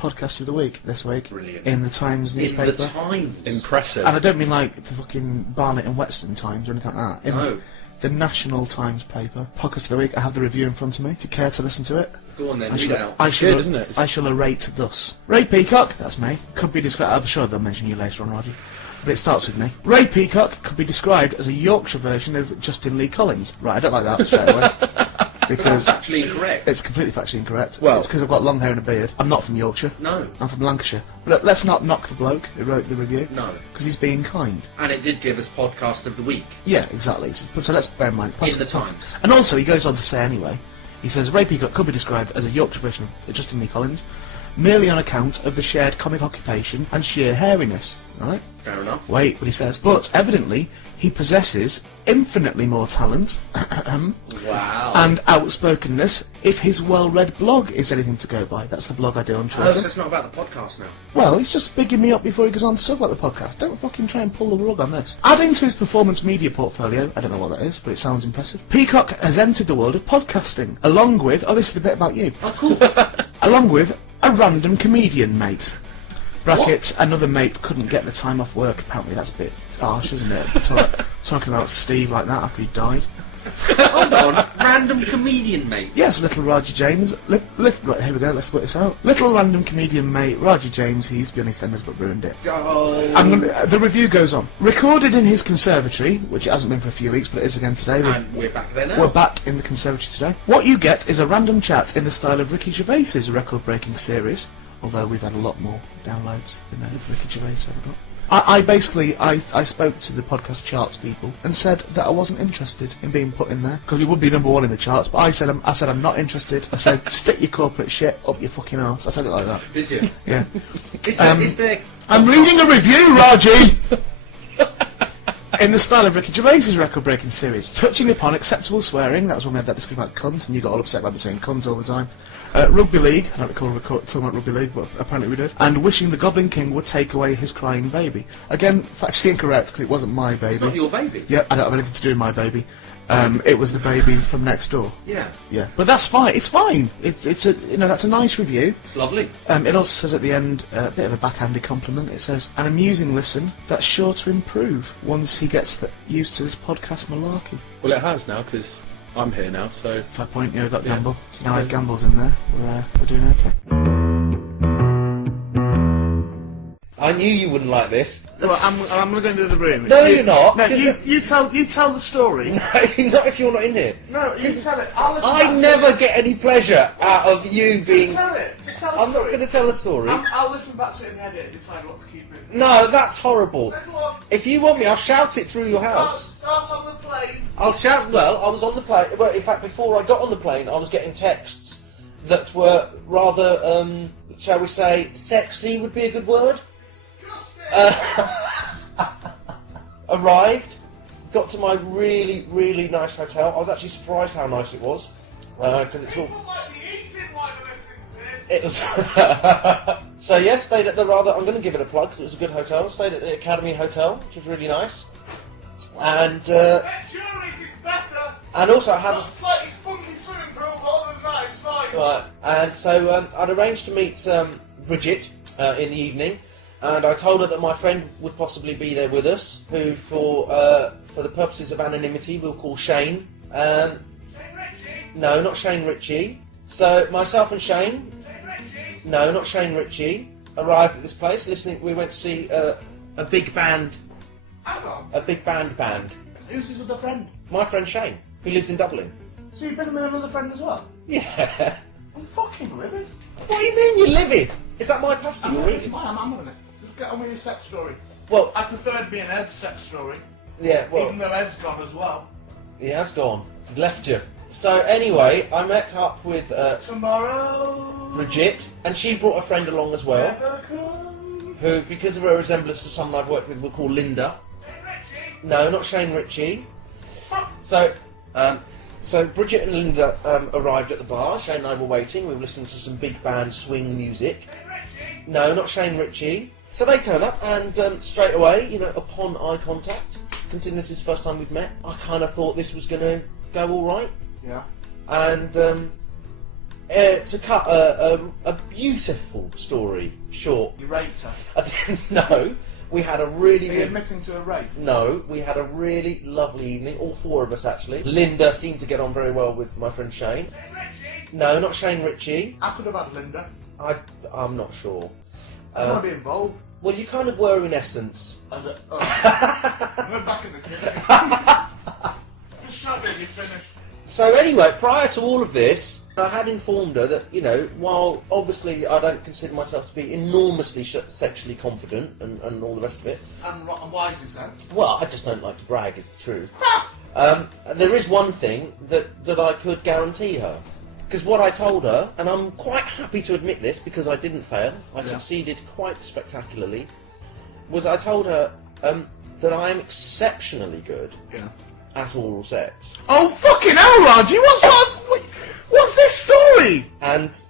Podcast of the week this week. Brilliant. In the Times newspaper. In the Times. Impressive. And I don't mean like the fucking Barnet and Western Times or anything like that. In No. the National Times paper. Podcast of the week. I have the review in front of me. If you care to listen to it. Go on then, I read shall, it out. I It's shall, good, isn't it? I shall narrate thus. Ray Peacock, that's me, could be described... I'm sure they'll mention you later on, Roger. But it starts with me. Ray Peacock could be described as a Yorkshire version of Justin Lee Collins. Right, I don't like that straight away. Because That's actually incorrect. it's completely factually incorrect. Well- It's because I've got long hair and a beard. I'm not from Yorkshire. No. I'm from Lancashire. But let's not knock the bloke who wrote the review. No. Because he's being kind. And it did give us podcast of the week. Yeah, exactly. So let's bear in mind. it's In the possible- Times. And also, he goes on to say anyway, he says, Ray Peacock could be described as a Yorkshire version of Justin Lee Collins, merely on account of the shared comic occupation and sheer hairiness. Right? Fair enough. Wait, what he says. But, evidently, he possesses infinitely more talent Wow. and outspokenness if his well-read blog is anything to go by. That's the blog I do on Oh, Twitter. so it's not about the podcast now. Well, he's just bigging me up before he goes on to talk about the podcast. Don't fucking try and pull the rug on this. Adding to his performance media portfolio, I don't know what that is, but it sounds impressive. Peacock has entered the world of podcasting, along with... Oh, this is the bit about you. Oh, cool. Along with a random comedian mate. Brackets, another mate couldn't get the time off work. Apparently that's a bit harsh, isn't it? Talking about Steve like that after he died. Hold on. Random comedian, mate. Yes, little Roger James. Right, here we go, let's split this out. Little random comedian mate, Roger James, he's been EastEnders but ruined it. Oh. The review goes on. Recorded in his conservatory, which it hasn't been for a few weeks, but it is again today. And we're back there now. We're back in the conservatory today. What you get is a random chat in the style of Ricky Gervais's record-breaking series, although we've had a lot more downloads than Ricky Gervais ever got. I spoke to the podcast charts people and said that I wasn't interested in being put in there because we would be number one in the charts. But I said I'm not interested. I said stick your corporate shit up your fucking arse. I said it like that. Did you? Yeah. Is there... I'm reading a review, Raji. In the style of Ricky Gervais's record-breaking series, touching upon acceptable swearing. That was when we had that discussion about cunt, and you got all upset about me saying cunt all the time. Rugby league, I don't recall talking about rugby league, but apparently we did. And wishing the Goblin King would take away his crying baby. Again, factually incorrect, because it wasn't my baby. It's not your baby. Yeah, I don't have anything to do with my baby. It was the baby from next door. Yeah. Yeah, but that's fine. It's fine. It's a that's a nice review. It's lovely. It also says at the end a bit of a backhanded compliment. It says an amusing listen that's sure to improve once he gets used to this podcast malarkey. Well, it has now, because I'm here now, so... Fair point, you know, got Gamble. So now I have Gamble's in there. We're doing okay. I knew you wouldn't like this. Well, I'm going to go into the room. No, you're not. No, you tell the story. No, not if you're not in here. No, you tell it. I'll listen I never get any pleasure out of you being... Just tell it. Just tell the I'm story. not going to tell a story. I'll listen back to it in the edit and decide what to keep in. No, that's horrible. Go on. If you want me, I'll shout it through your house. Start on the plane. I'll shout. Well, I was on the plane. Well, in fact, before I got on the plane, I was getting texts that were rather, shall we say, sexy would be a good word. Arrived, got to my really, really nice hotel. I was actually surprised how nice it was, because it's all... People might be eating while they're listening to this. It was... So yes, stayed at the rather... I'm going to give it a plug, because it was a good hotel. Stayed at the Academy Hotel, which was really nice. And... Juries is better. And also I had... Got a slightly spunky swimming pool, but other than that, it's fine. Right, and so I'd arranged to meet Bridget in the evening, and I told her that my friend would possibly be there with us, who, for the purposes of anonymity, we'll call Shane. Shane Ritchie? No, not Shane Ritchie. So myself and Shane. Shane Ritchie? No, not Shane Ritchie. Arrived at this place. Listening, we went to see a big band. Hang on. A big band. Who's his other friend? My friend Shane, who lives in Dublin. So you've been with another friend as well? Yeah. I'm fucking livid. What do you mean you're living? Is that my pasty you're It's eating? mine, I'm having it. Just get on with your sex story. Well, I preferred being Ed's sex story, yeah, well, even though Ed's gone as well. he has gone. He's left you. So anyway, I met up with Tomorrow. Bridget, and she brought a friend along as well, Never come. who, because of her resemblance to someone I've worked with, we'll call Linda. Shane Ritchie. No, not Shane Ritchie. So Bridget and Linda arrived at the bar. Shane and I were waiting. We were listening to some big band swing music. Shane Ritchie. No, not Shane Ritchie. So they turn up, and straight away, you know, upon eye contact, considering this is the first time we've met, I kind of thought this was going to go all right. Yeah. And to cut a beautiful story short, You raped her. I didn't know. We had a really Are you admitting to a rape? No, we had a really lovely evening, all four of us actually. Linda seemed to get on very well with my friend Shane. Shane Ritchie. No, not Shane Ritchie. I could have had Linda. I'm not sure. I don't want to be involved. Well, you kind of were in essence. I'm back in the kitchen. Just shut it, you finished. So anyway, prior to all of this, I had informed her that, you know, while obviously I don't consider myself to be enormously sexually confident and all the rest of it. And why is it so? Well, I just don't like to brag, is the truth. There is one thing that I could guarantee her. Because what I told her, and I'm quite happy to admit this because I didn't fail, I succeeded quite spectacularly, was I told her that I am exceptionally good at oral sex. Oh, fucking hell, Raji! What's this story? And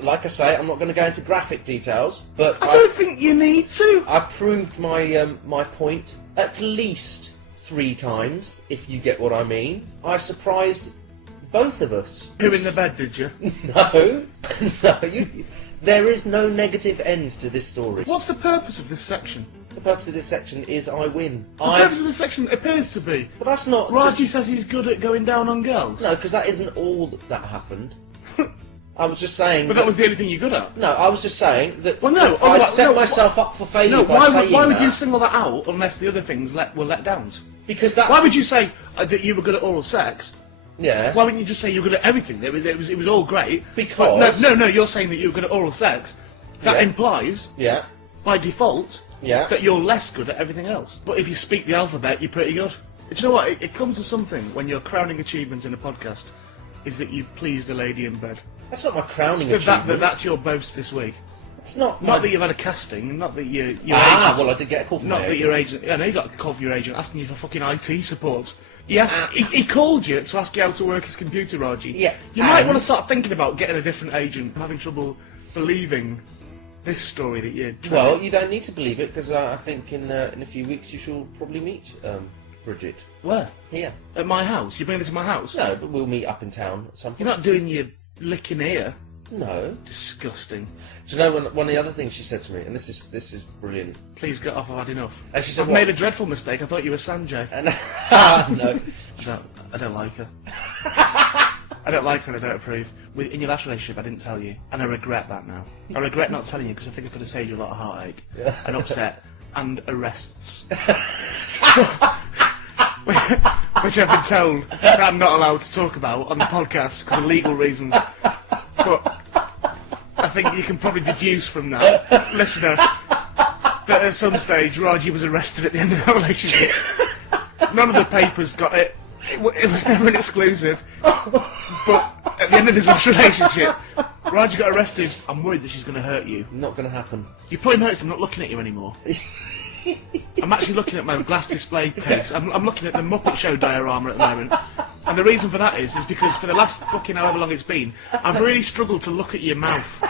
like I say, I'm not going to go into graphic details, but I don't think you need to. I proved my my point at least 3 times, if you get what I mean. I surprised both of us. Who in the bed, did you? No, there is no negative end to this story. What's the purpose of this section? The purpose of this section is I win. The purpose of this section appears to be... But that's not... Raji says he's good at going down on girls. No, because that isn't all that happened. I was just saying... But that was the only thing you're good at. No, I was just saying that Well, no, I'd set myself up for failure by saying why would that. you single that out unless the other things were let downs? Because that's... Why would you say that you were good at oral sex? Yeah. Why wouldn't you just say you were good at everything? It was all great. Because... But no, you're saying that you were good at oral sex. That implies, Yeah. by default, Yeah. that you're less good at everything else. But if you speak the alphabet, you're pretty good. Do you know what? It comes to something when your crowning achievement in a podcast is that you pleased a lady in bed. That's not my crowning achievement. That's your boast this week. It's not... Not that you've had a casting, not that your Ah, agent... well, I did get a call from Not my that agent. your agent... I know you got a call from your agent asking you for fucking IT support. Yes, he called you to ask you how to work his computer, Raji. Yeah, You might want to start thinking about getting a different agent. I'm having trouble believing this story that you're trying Well, to... you don't need to believe it, because I think in a few weeks you shall probably meet Bridget. Where? Here. At my house? You bring this to my house? No, but we'll meet up in town at some point. You're not doing your licking ear. No. Disgusting. Do you know one of the other things she said to me, and this is brilliant. Please get off, I've had enough. And she said, I've what? made a dreadful mistake, I thought you were Sanjay. And no. I don't like her. I don't like her and I don't approve. In your last relationship, I didn't tell you, and I regret that now. I regret not telling you because I think I could have saved you a lot of heartache and upset and arrests. Which I've been told that I'm not allowed to talk about on the podcast because of legal reasons. But I think you can probably deduce from that, listener, that at some stage Raji was arrested at the end of that relationship. None of the papers got it. It was never an exclusive. But at the end of his last relationship, Raji got arrested. I'm worried that she's going to hurt you. Not going to happen. You probably noticed I'm not looking at you anymore. I'm actually looking at my glass display case. I'm looking at the Muppet Show diorama at the moment. And the reason for that is because for the last fucking however long it's been, I've really struggled to look at your mouth.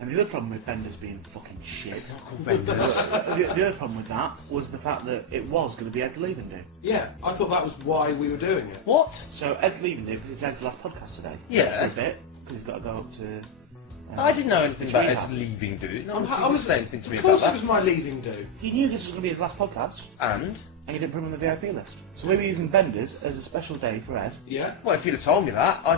And the other problem with Benders being fucking shit... It's not called Benders. The other problem with that was the fact that it was going to be Ed's leaving do. Yeah, I thought that was why we were doing it. What? So Ed's leaving do because it's Ed's last podcast today. Yeah. For a bit, because he's got to go up to... I didn't know anything about rehab. Ed's leaving do. No, I was saying anything to me Of about course that. it was my leaving do. He knew this was going to be his last podcast, And? and he didn't put him on the VIP list. So we were using Benders as a special day for Ed. Yeah. Well, if you'd have told me that, I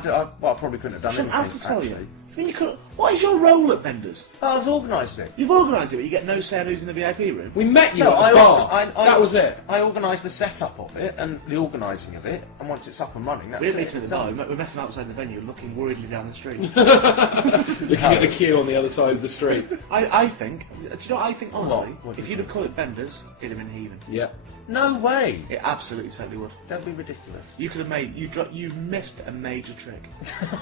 probably couldn't have done Shouldn't anything. have to tell you. actually. I mean, you could. What is your role at Benders? I was organising it. You've organised it, but you get no say on who's in the VIP room. We met you No, at the bar. That was it. I organised the setup of it and the organising of it, and once it's up and running, that's We didn't it. meet him at It's the bar. done. We met him outside the venue, looking worriedly down the street. Looking at the queue on the other side of the street. I think. Do you know what I think? Honestly, What do if you you'd have called it Benders, it'd have been heaving. Yeah. No way. It absolutely totally would. Don't be ridiculous. You could have made you missed a major trick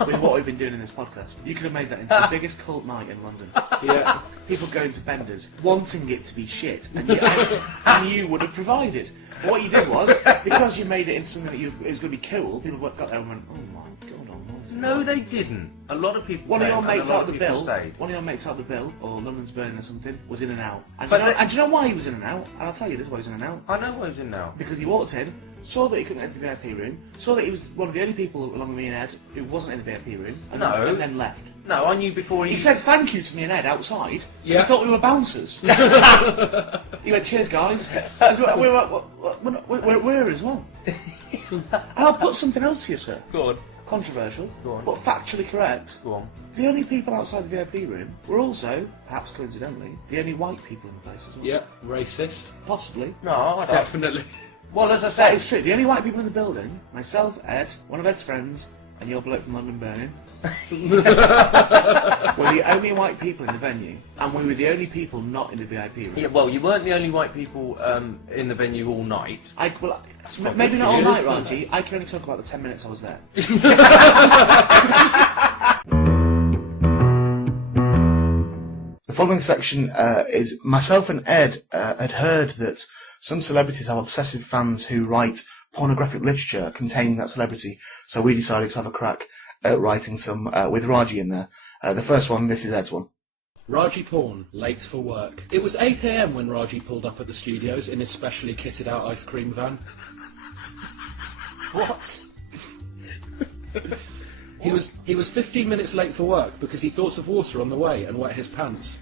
with what we've been doing in this podcast. You could have made that into the biggest cult night in London. Yeah. People going to Benders, wanting it to be shit, and you would have provided. But what you did was, because you made it into something that it was going to be cool, people got there and went, oh my god, I'm noisy. No, they didn't. A lot of people. One of your came and mates a lot out of the people bill, Stayed. one of your mates out the bill, or London's Burning or something, was in and out. And, But and do you know why he was in and out? And I'll tell you this why he was in and out. I know what he's in now. Because he walked in, saw that he couldn't enter the VIP room, saw that he was one of the only people along with me and Ed who wasn't in the VIP room, and, No. and then left. No, I knew before He said thank you to me and Ed outside, because Yeah. I thought we were bouncers. He went, cheers guys. We're as well. And I'll put something else here, sir. Go on. Controversial, Go on. but factually correct. Go on. The only people outside the VIP room were also, perhaps coincidentally, the only white people in the place as well. Yeah. Racist. Possibly. No, I don't. Definitely. Well, as I That said, is true. The only white people in the building, myself, Ed, one of Ed's friends, and your bloke from London Burning, were the only white people in the venue, and we were the only people not in the VIP room. yeah, well, you weren't the only white people in the venue all night. Maybe not all for you. night, Raji. I can only talk about the 10 minutes I was there. The following section is myself and Ed had heard that some celebrities have obsessive fans who write pornographic literature containing that celebrity, so we decided to have a crack at writing some with Raji in there. The first one, this is Ed's one. Raji Porn, late for work. It was 8 AM when Raji pulled up at the studios in his specially kitted out ice cream van. What? He was 15 minutes late for work because he thought of water on the way and wet his pants.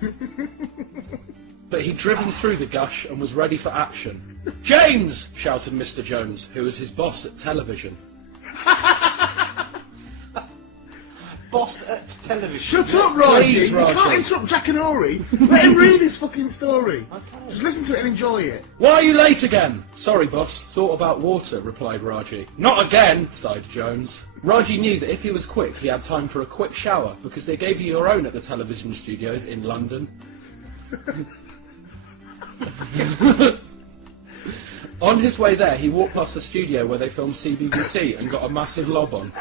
But he'd driven through the gush and was ready for action. James! Shouted Mr. Jones, who was his boss at television. Boss at television. Shut up, Raji! Please, You Raji. can't interrupt Jack and Ori. Let him read his fucking story. Just listen to it and enjoy it. Why are you late again? Sorry, boss. Thought about water, replied Raji. Not again, sighed Jones. Raji knew that if he was quick, he had time for a quick shower, because they gave you your own at the television studios in London. On his way there, he walked past the studio where they filmed CBBC and got a massive lob on.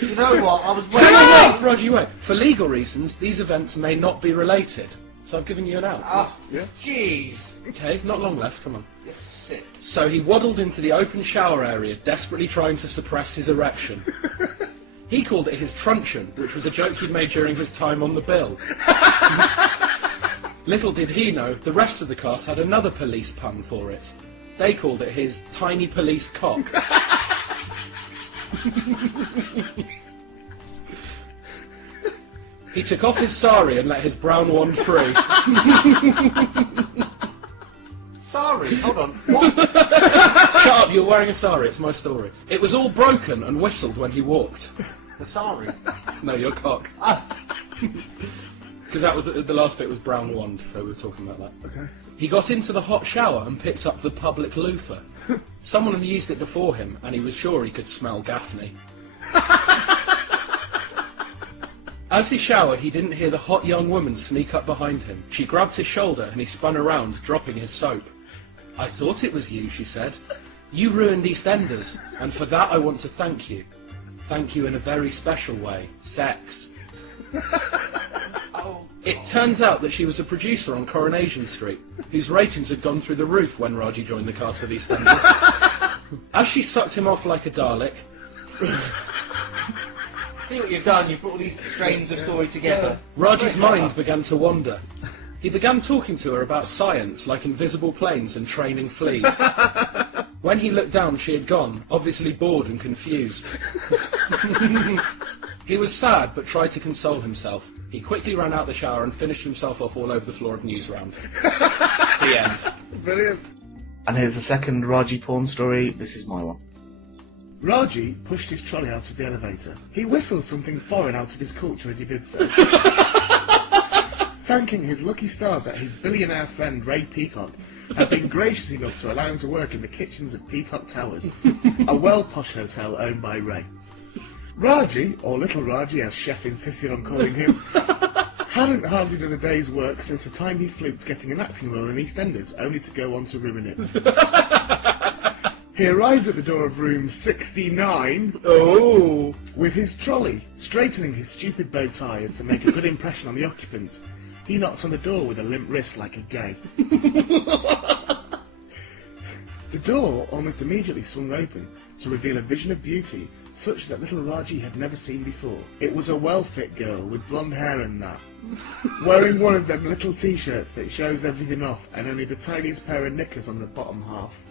You know what? I was Shut up, Raji away. For legal reasons, these events may not be related. So I've given you an out. Ah, Yeah. jeez. Okay, not long left, come on. You're sick. So he waddled into the open shower area, desperately trying to suppress his erection. He called it his truncheon, which was a joke he'd made during his time on the bill. Little did he know, the rest of the cast had another police pun for it. They called it his tiny police cock. He took off his sari and let his brown wand free. Sorry, hold on. What? Shut up, you're wearing a sari, it's my story. It was all broken and whistled when he walked. The sorry. No, your cock. Because that was the last bit was brown wand, so we were talking about that. Okay. He got into the hot shower and picked up the public loofah. Someone had used it before him, and he was sure he could smell Gaffney. As he showered, he didn't hear the hot young woman sneak up behind him. She grabbed his shoulder and he spun around, dropping his soap. "I thought it was you," she said. "You ruined EastEnders, and for that I want to thank you. Thank you in a very special way. Sex." Oh. It turns out that she was a producer on Coronation Street, whose ratings had gone through the roof when Raji joined the cast of EastEnders. As she sucked him off like a Dalek... See what you've done, you've brought all these strains of story together. Raji's mind began to wander. He began talking to her about science, like invisible planes and training fleas. When he looked down, she had gone, obviously bored and confused. He was sad, but tried to console himself. He quickly ran out the shower and finished himself off all over the floor of Newsround. The end. Brilliant. And here's the second Raji porn story. This is my one. Raji pushed his trolley out of the elevator. He whistled something foreign out of his culture as he did so. Thanking his lucky stars that his billionaire friend Ray Peacock had been gracious enough to allow him to work in the kitchens of Peacock Towers, a well-posh hotel owned by Ray. Raji, or Little Raji as Chef insisted on calling him, hadn't hardly done a day's work since the time he fluked getting an acting role in EastEnders, only to go on to ruin it. He arrived at the door of room 69 with his trolley, straightening his stupid bow tie as to make a good impression on the occupant. He knocked on the door with a limp wrist like a gay. The door almost immediately swung open to reveal a vision of beauty such that little Raji had never seen before. It was a well-fit girl with blonde hair and that, wearing one of them little t-shirts that shows everything off and only the tiniest pair of knickers on the bottom half.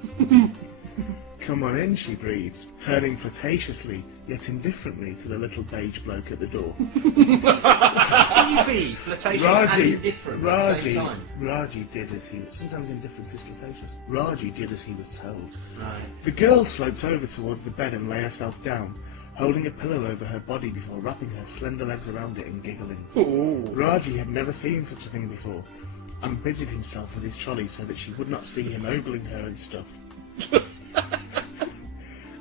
"Come on in," she breathed, turning flirtatiously, yet indifferently, to the little beige bloke at the door. Can you be flirtatious and indifferent at the same time? Raji did as he... Sometimes indifference is flirtatious. Raji did as he was told. Right. The girl sloped over towards the bed and lay herself down, holding a pillow over her body before wrapping her slender legs around it and giggling. Ooh. Raji had never seen such a thing before, and busied himself with his trolley so that she would not see him ogling her and stuff.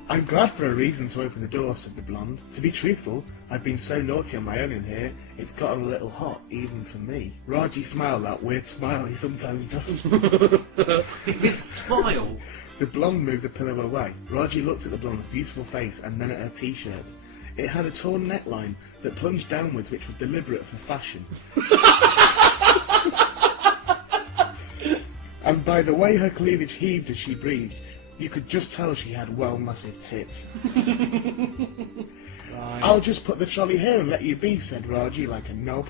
"I'm glad for a reason to open the door," said the blonde. "To be truthful, I've been so naughty on my own in here, it's gotten a little hot, even for me." Raji smiled that weird smile he sometimes does. This smile? The blonde moved the pillow away. Raji looked at the blonde's beautiful face and then at her t-shirt. It had a torn neckline that plunged downwards, which was deliberate for fashion. And by the way her cleavage heaved as she breathed, you could just tell she had massive tits. Right. "I'll just put the trolley here and let you be," said Raji like a knob.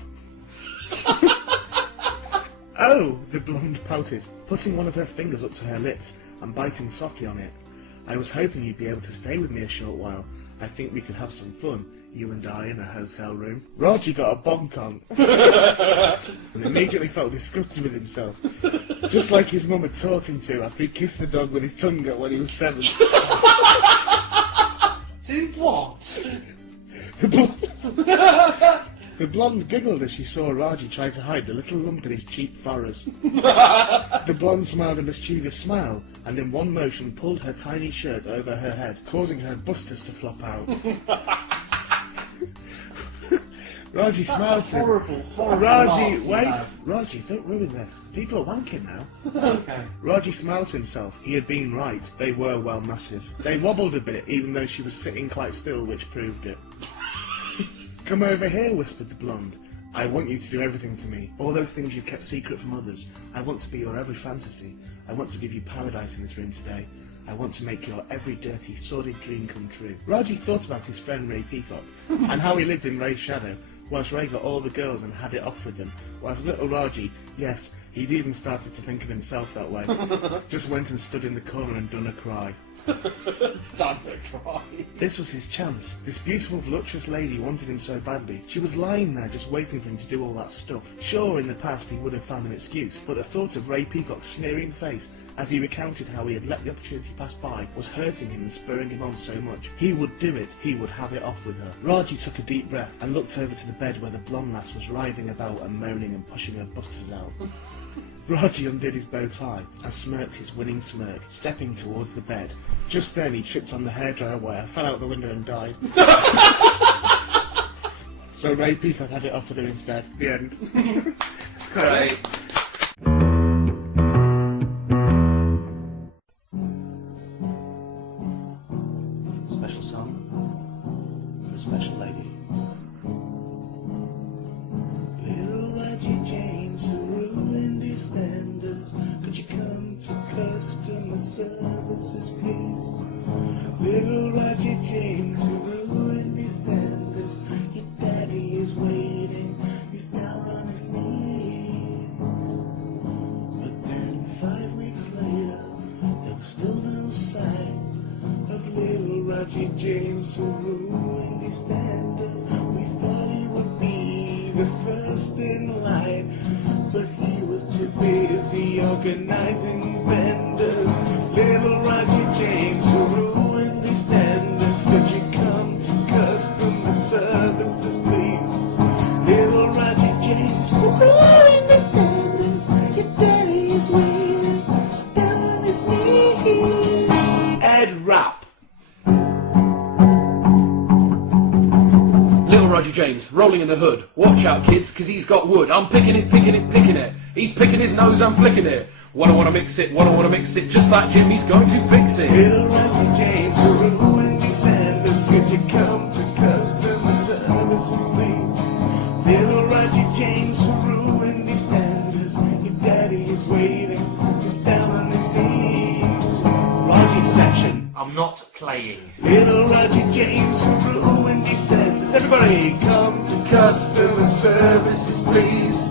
"Oh," the blonde pouted, putting one of her fingers up to her lips and biting softly on it. "I was hoping you'd be able to stay with me a short while. I think we could have some fun, you and I in a hotel room." Raji got a bonk on and immediately felt disgusted with himself, just like his mum had taught him to after he kissed the dog with his tongue out when he was 7. Do what? The blonde giggled as she saw Raji try to hide the little lump in his cheek furrows. The blonde smiled a mischievous smile, and in one motion pulled her tiny shirt over her head, causing her busters to flop out. Raji smiled to him. Horrible Raji, laugh, wait! Raji, don't ruin this. People are wanking now. Okay. Raji smiled to himself. He had been right. They were massive. They wobbled a bit, even though she was sitting quite still, which proved it. Come over here, whispered the blonde. I want you to do everything to me. All those things you've kept secret from others. I want to be your every fantasy. I want to give you paradise in this room today. I want to make your every dirty, sordid dream come true. Raji thought about his friend Ray Peacock, and how he lived in Ray's shadow, whilst Ray got all the girls and had it off with them, whilst little Raji, yes, he'd even started to think of himself that way, just went and stood in the corner and done a cry. Done the cry. This was his chance. This beautiful, voluptuous lady wanted him so badly. She was lying there just waiting for him to do all that stuff. Sure, in the past he would have found an excuse, but the thought of Ray Peacock's sneering face as he recounted how he had let the opportunity pass by was hurting him and spurring him on so much. He would do it. He would have it off with her. Raji took a deep breath and looked over to the bed where the blonde lass was writhing about and moaning and pushing her busters out. Raji undid his bow tie and smirked his winning smirk, stepping towards the bed. Just then he tripped on the hairdryer wire, fell out the window and died. So Ray Peacock had it off with her instead. The end. It's great. Special song for a special lady. Little Raji James who ruined his standards. Could you come to customer services, please? Little Raji James who ruined his standards. Your daddy is waiting. He's down on his knees. But then 5 weeks later, there was still no sign of little Raji James who ruined his standards. We thought he would be the first in line, but he was too busy organizing vendors. Little Raji James who ruined his standards. Could you come to customer services, please? Little Raji James who ruined his standards. Your daddy is waiting, he's down on his knees. Ed Rap. Little Roger James, rolling in the hood. Watch out, kids, 'cause he's got wood. I'm picking it, picking it, picking it. He's picking his nose, I'm flicking it. What I wanna mix it, what I wanna mix it. Just like Jim, he's going to fix it. Little Raji James who ruined his standards. Could you come to customer services, please? Little Raji James who ruined his standards. Your daddy is waiting, he's down on his knees. Raji section. I'm not playing. Little Raji James who ruined his standards. Everybody come to customer services, please.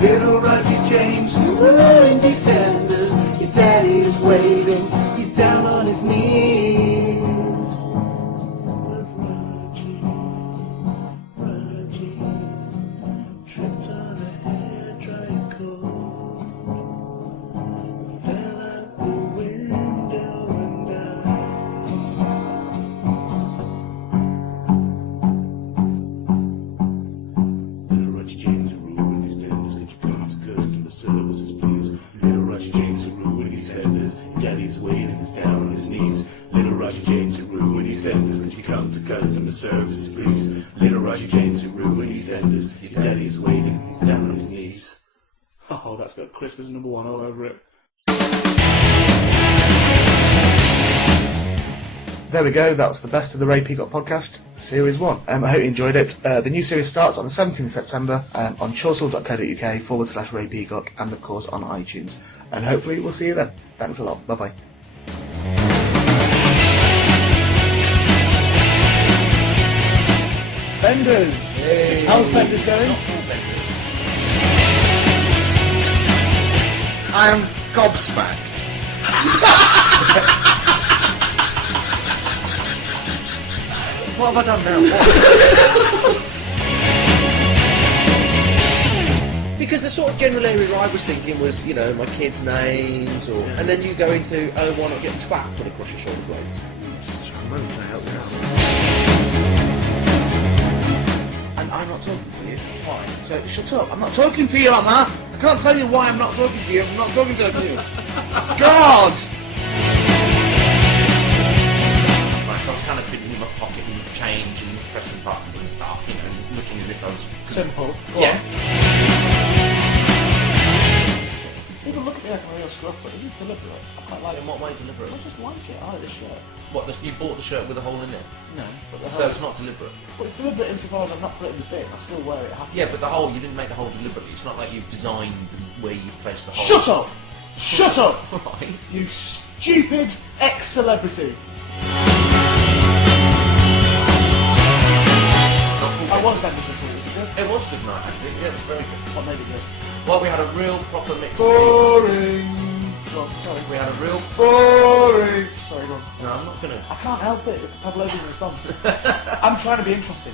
Little Raji James who ruined his standards. Your daddy is waiting, he's down on his knees. But Raji tripped on a hairdryer cord, fell out the window and died. Little Raji James who ruined his standards. Could you come to customer services, please? Little Raji James who ruined his standards. Your daddy is waiting, he's down on his knees. Little Raji James who ruined his standards. Could you come to customer services, please? Little Raji James who ruined his standards. Your daddy is waiting, he's down on his knees. Oh, that's got Christmas #1 all over it. There we go, that was the best of the Ray Peacock podcast, Series 1. I hope you enjoyed it. The new series starts on the 17th of September on chortle.co.uk/Ray Peacock and, of course, on iTunes. And hopefully we'll see you then. Thanks a lot. Bye-bye. Benders! Hey. How's Benders going? I am gobsmacked. What have I done now? What? Because the sort of general area I was thinking was, you know, my kids' names, or and then you go into, oh, why not get twat put across your shoulder blades? Just trying to help you out. And I'm not talking to you. Why? So shut up. I'm not talking to you, Emma. I can't tell you why I'm not talking to you. I'm not talking to you. God! Right, so I was kind of fiddling in my pocket and change and pressing buttons and stuff, you know, and looking as if I was... Simple. Go Yeah. on. People look at me like I'm a real scruff, but this is deliberate. I quite like In it. what way deliberate? I just like it. I like this shirt. What, you bought the shirt with a hole in it? No, but So it's not deliberate. Well, it's deliberate insofar as I've not put it in the bin. I still wear it happily. Yeah, but the hole, you didn't make the hole deliberately. It's not like you've designed where you place the hole. Shut up! Shut up! Right. You stupid ex-celebrity. I was Bendis this week. Was it good? It was a good night, actually. Yeah, it was very good. What made it good? Well, we had a real proper mix of Boring. Go on, sorry. We had a real... Boring. Sorry, go on. No, I'm not going to... I can't help it. It's a Pavlovian response. I'm trying to be interested.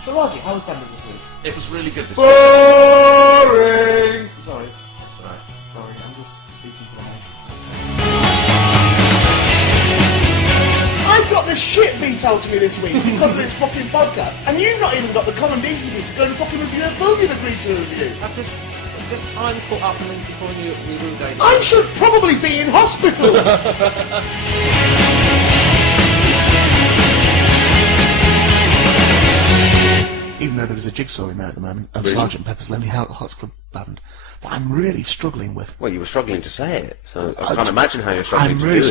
So Raji, how was Bendis this week? It was really good this week. Boring. Sorry. That's all right. Sorry, I'm just speaking for the nation. I've got the shit beat out of me this week because of this fucking podcast, and you've not even got the common decency to go and fucking review a film you've agreed to review. I just time caught up and then before we ruined it. I should probably be in hospital! Even though there is a jigsaw in there at the moment of Really? Sergeant Pepper's Lonely Hearts Club Band that I'm really struggling with. Well, you were struggling to say it, so I can't imagine how you're struggling I'm to really do it.